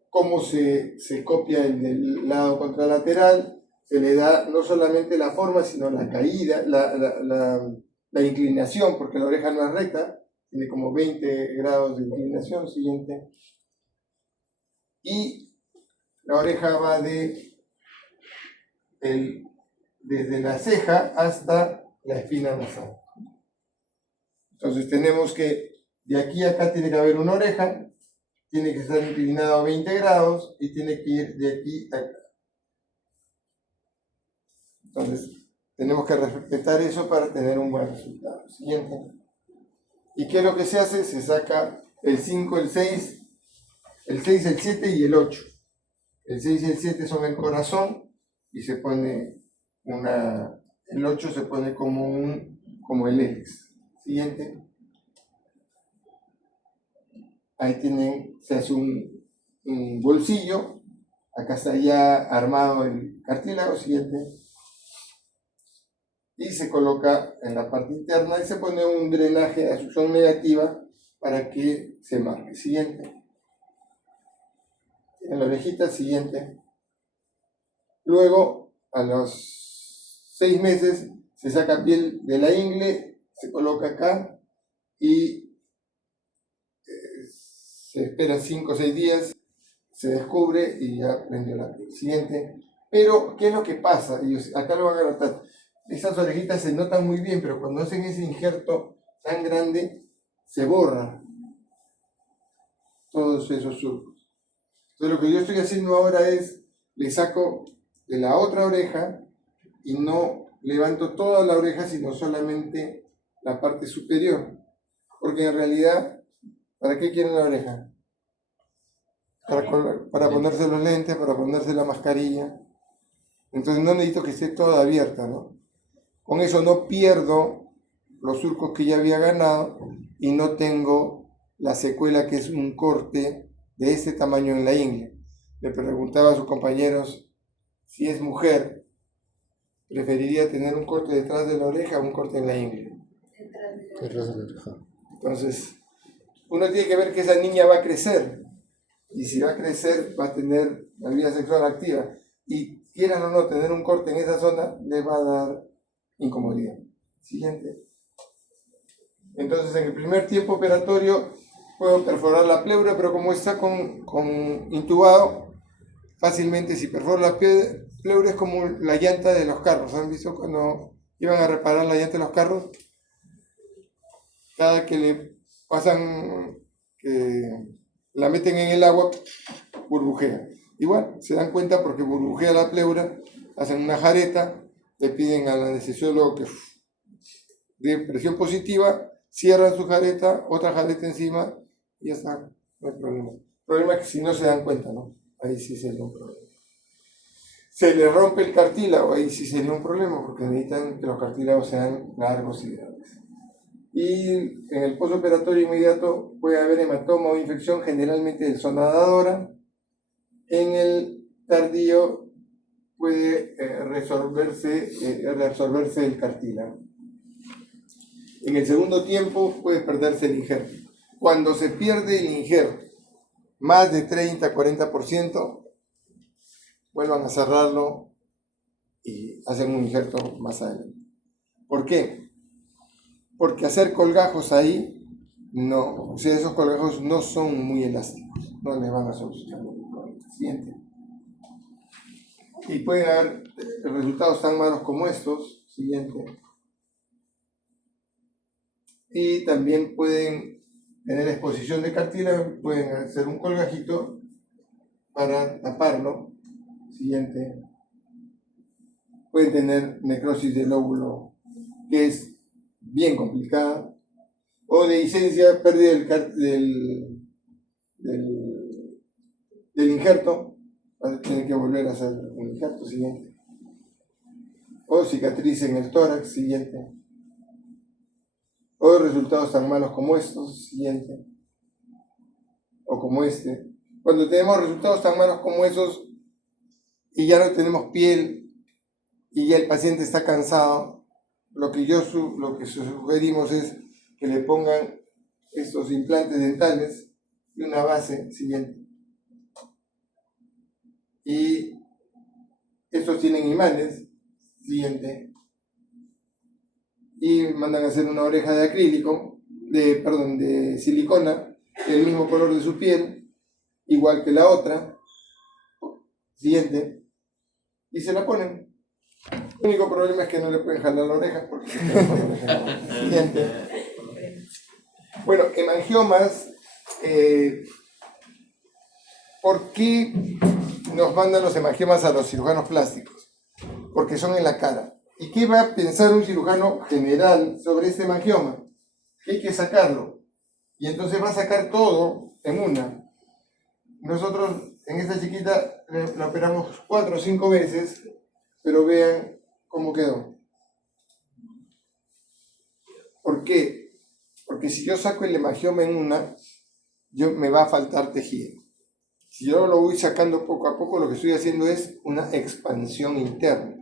Cómo se copia el del lado contralateral, se le da no solamente la forma, sino la caída, la inclinación, porque la oreja no es recta, tiene como 20 grados de inclinación. Siguiente. Y la oreja va desde la ceja hasta la espina nasal. Entonces tenemos que de aquí a acá tiene que haber una oreja, tiene que estar inclinado a 20 grados y tiene que ir de aquí a acá. Entonces, tenemos que respetar eso para tener un buen resultado. Siguiente. ¿Y qué es lo que se hace? Se saca el 5, el 6, el 6, el 7 y el 8. El 6 y el 7 son el corazón y se pone el 8 se pone como el hélice. Siguiente. Ahí se hace un bolsillo. Acá está ya armado el cartílago. Siguiente. Y se coloca en la parte interna y se pone un drenaje de succión negativa para que se marque. Siguiente. En la orejita. Siguiente. Luego, a los 6 meses, se saca piel de la ingle, se coloca acá y se espera 5 o 6 días, se descubre y ya prendió la piel. Siguiente. Pero, ¿qué es lo que pasa? Y acá lo van a notar. Esas orejitas se notan muy bien, pero cuando hacen ese injerto tan grande, se borra todos esos surcos. Entonces, lo que yo estoy haciendo ahora es, le saco de la otra oreja y no levanto toda la oreja, sino solamente la parte superior. Porque en realidad, ¿para qué quieren la oreja? Para ponerse los lentes, para ponerse la mascarilla. Entonces no necesito que esté toda abierta, ¿no? Con eso no pierdo los surcos que ya había ganado y no tengo la secuela que es un corte de este tamaño en la ingle. Le preguntaba a sus compañeros si es mujer, preferiría tener un corte detrás de la oreja o un corte en la ingle. Detrás de la oreja. Entonces, uno tiene que ver que esa niña va a crecer. Y si va a crecer, va a tener la vida sexual activa. Y quieran o no tener un corte en esa zona, le va a dar incomodidad. Siguiente. Entonces, en el primer tiempo operatorio, puedo perforar la pleura, pero como está con intubado, fácilmente si perforo la pleura es como la llanta de los carros. ¿Han visto cuando iban a reparar la llanta de los carros? Cada que le pasan, que la meten en el agua, burbujea. Igual, se dan cuenta porque burbujea la pleura, hacen una jareta, le piden al anestesiólogo que de presión positiva, cierran su jareta, otra jareta encima y ya está, no hay problema. El problema es que si no se dan cuenta, ¿no? Ahí sí sería un problema. Se le rompe el cartílago, ahí sí sería un problema porque necesitan que los cartílagos sean largos y grandes. Y en el postoperatorio inmediato puede haber hematoma o infección, generalmente de zona dadora. En el tardío puede resolverse el cartílago. En el segundo tiempo puede perderse el injerto. Cuando se pierde el injerto, más de 30-40%, vuelvan a cerrarlo y hacen un injerto más adelante. ¿Por qué? Porque hacer colgajos ahí, no, o sea, esos colgajos no son muy elásticos, no les van a solucionar el problema. Siguiente. Y pueden haber resultados tan malos como estos. Siguiente. Y también pueden tener exposición de cartílago, pueden hacer un colgajito para taparlo. Siguiente. Pueden tener necrosis del óvulo, que es bien complicada, o dehiscencia, pérdida del injerto, tienen que volver a hacer un injerto. Siguiente. O cicatriz en el tórax. Siguiente. O resultados tan malos como estos. Siguiente. O como este. Cuando tenemos resultados tan malos como esos y ya no tenemos piel y ya el paciente está cansado, lo que sugerimos es que le pongan estos implantes dentales y una base. Siguiente. Y estos tienen imanes. Siguiente. Y mandan a hacer una oreja de acrílico, de silicona, del mismo color de su piel, igual que la otra. Siguiente. Y se la ponen. El único problema es que no le pueden jalar la oreja porque se queda con la oreja. Siguiente. Bueno, hemangiomas. ¿Por qué nos mandan los hemangiomas a los cirujanos plásticos? Porque son en la cara. ¿Y qué va a pensar un cirujano general sobre este hemangioma? Que hay que sacarlo. Y entonces va a sacar todo en una. Nosotros en esta chiquita la operamos 4 o 5 veces, pero vean cómo quedó. ¿Por qué? Porque si yo saco el hemangioma en una, me va a faltar tejido. Si yo lo voy sacando poco a poco, lo que estoy haciendo es una expansión interna.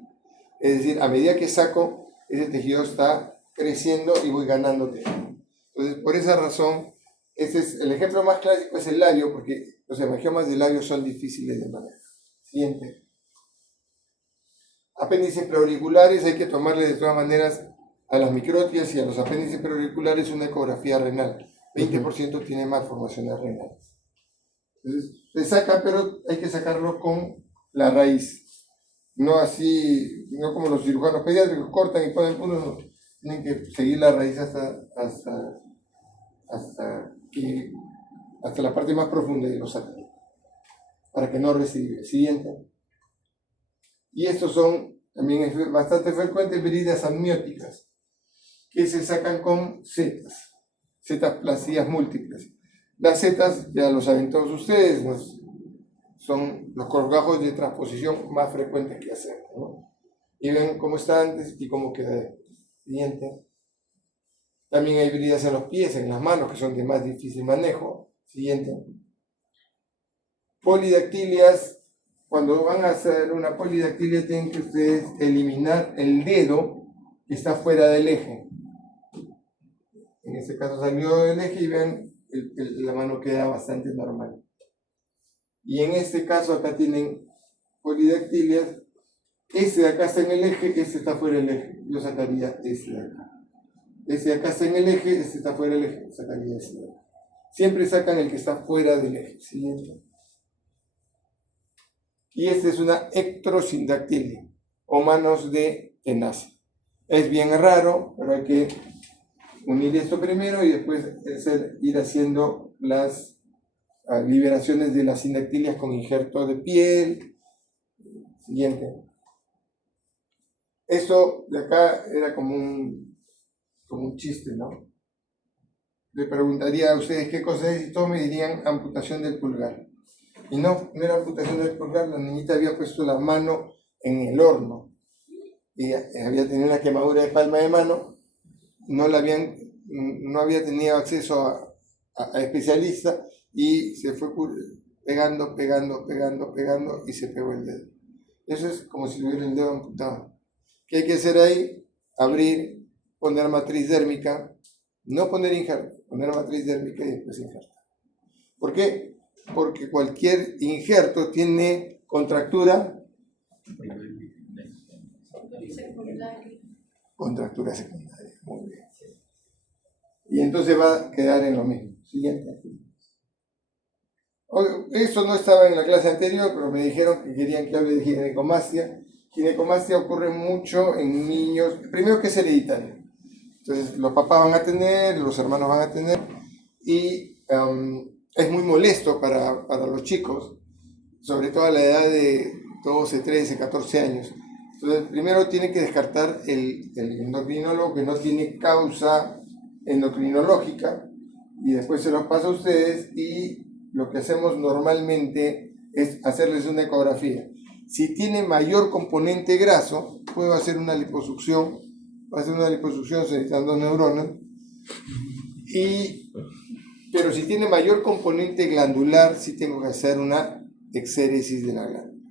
Es decir, a medida que saco, ese tejido está creciendo y voy ganando tejido. Entonces, por esa razón, ese es el ejemplo más clásico, es el labio, porque los hemangiomas del labio son difíciles de manejar. Siguiente. Apéndices preauriculares, hay que tomarle de todas maneras a las microtias y a los apéndices preauriculares una ecografía renal. 20% tiene malformaciones renales. Entonces, se saca, pero hay que sacarlo con la raíz. No así, no como los cirujanos pediátricos, cortan y ponen puntos, no. Tienen que seguir la raíz hasta la parte más profunda de los árboles, para que no reciba. Siguiente. Y estos son También es bastante frecuente heridas amnióticas, que se sacan con setas plásticas múltiples. Las setas, ya lo saben todos ustedes, son los corgajos de transposición más frecuentes que hacemos, ¿no? Y ven cómo está antes y cómo queda después. Siguiente. También hay heridas en los pies, en las manos, que son de más difícil manejo. Siguiente. Polidactilias. Cuando van a hacer una polidactilia tienen que ustedes eliminar el dedo que está fuera del eje. En este caso salió del eje y vean, la mano queda bastante normal. Y en este caso acá tienen polidactilias. Ese de acá está en el eje, ese está fuera del eje. Yo sacaría ese de acá. Ese de acá está en el eje, ese está fuera del eje. Sacaría ese de acá. Siempre sacan el que está fuera del eje. Siguiente. Y esta es una ectrosindactilia o manos de tenaza. Es bien raro, pero hay que unir esto primero y después ir haciendo las liberaciones de las sindactilias con injerto de piel. Siguiente. Esto de acá era como un chiste, ¿no? Le preguntaría a ustedes qué cosa es y todos me dirían amputación del pulgar. Y no era amputación del pulgar, la niñita había puesto la mano en el horno y había tenido una quemadura de palma de mano, no había tenido acceso a especialista y se fue pegando y se pegó el dedo. Eso es como si tuviera el dedo amputado. ¿Qué hay que hacer ahí? Abrir, poner matriz dérmica, no poner injerto, poner matriz dérmica y después injerto. ¿Por qué? Porque cualquier injerto tiene contractura secundaria. Muy bien. Y entonces va a quedar en lo mismo. Siguiente. Eso no estaba en la clase anterior, pero me dijeron que querían que hable de ginecomastia. Ginecomastia ocurre mucho en niños, primero que es hereditario. Entonces los papás van a tener, los hermanos van a tener, y es muy molesto para los chicos, sobre todo a la edad de 12, 13, 14 años. Entonces, primero tiene que descartar el endocrinólogo que no tiene causa endocrinológica, y después se los pasa a ustedes, y lo que hacemos normalmente es hacerles una ecografía. Si tiene mayor componente graso, puedo hacer una liposucción, se necesitan 2 neuronas, pero si tiene mayor componente glandular, sí tengo que hacer una exéresis de la glándula.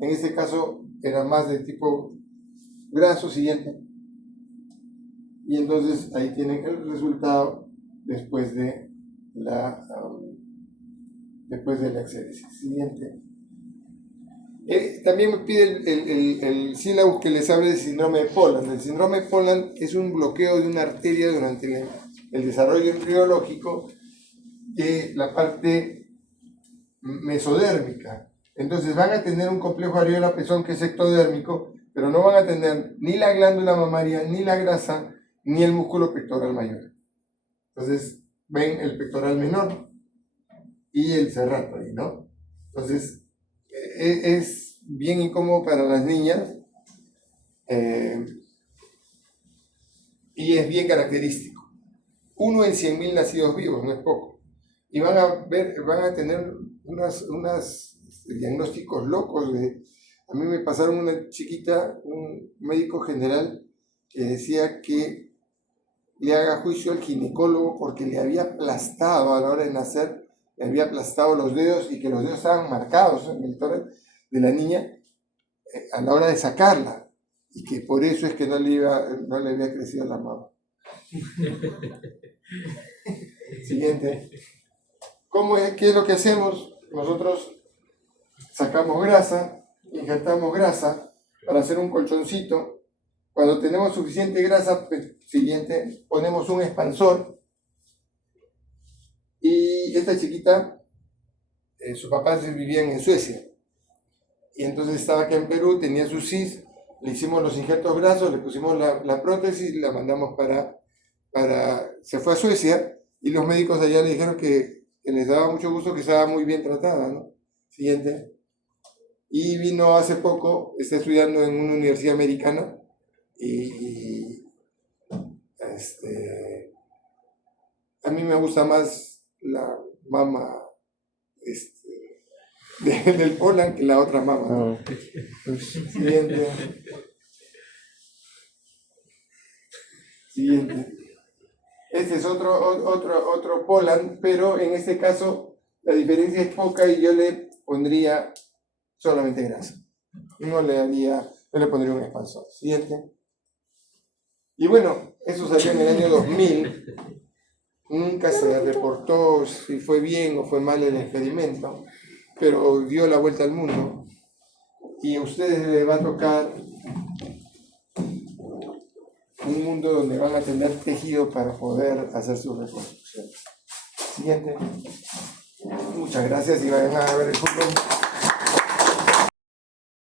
En este caso era más de tipo graso. Siguiente. Y entonces ahí tienen el resultado después de la exéresis. Siguiente. También me pide el sílabus que les hable del síndrome de Poland. El síndrome de Poland es un bloqueo de una arteria durante el desarrollo embriológico de la parte mesodérmica. Entonces van a tener un complejo areola-pezón que es ectodérmico, pero no van a tener ni la glándula mamaria, ni la grasa, ni el músculo pectoral mayor. Entonces ven el pectoral menor y el serrato ahí, ¿no? Entonces es bien incómodo para las niñas y es bien característico. 1 en 100.000 nacidos vivos, no es poco. Y van a tener unos diagnósticos locos. A mí me pasaron una chiquita, un médico general, que decía que le haga juicio al ginecólogo porque le había aplastado a la hora de nacer, le había aplastado los dedos y que los dedos estaban marcados en el tórax de la niña a la hora de sacarla, y que por eso es que no le había crecido la mama. Siguiente. ¿Qué es lo que hacemos? Nosotros sacamos grasa, injertamos grasa para hacer un colchoncito. Cuando tenemos suficiente grasa, pues, siguiente, ponemos un expansor. Y esta chiquita, sus papás vivían en Suecia. Y entonces estaba acá en Perú, tenía su CIS, le hicimos los injertos grasos, le pusimos la prótesis, la mandamos se fue a Suecia, y los médicos allá le dijeron que les daba mucho gusto, que estaba muy bien tratada, ¿no? Siguiente. y vino hace poco, está estudiando en una universidad americana y a mí me gusta más la mama del Poland que la otra mama, ¿no? Siguiente. Siguiente. Este es otro Poland, pero en este caso la diferencia es poca y yo le pondría solamente grasa. No le pondría un expansor. Siguiente. Y bueno, eso salió en el año 2000. Nunca se reportó si fue bien o fue mal el experimento, pero dio la vuelta al mundo. Y a ustedes les va a tocar un mundo donde van a tener tejido para poder hacer su reconstrucción. Siguiente. Muchas gracias y vayan a ver el fútbol.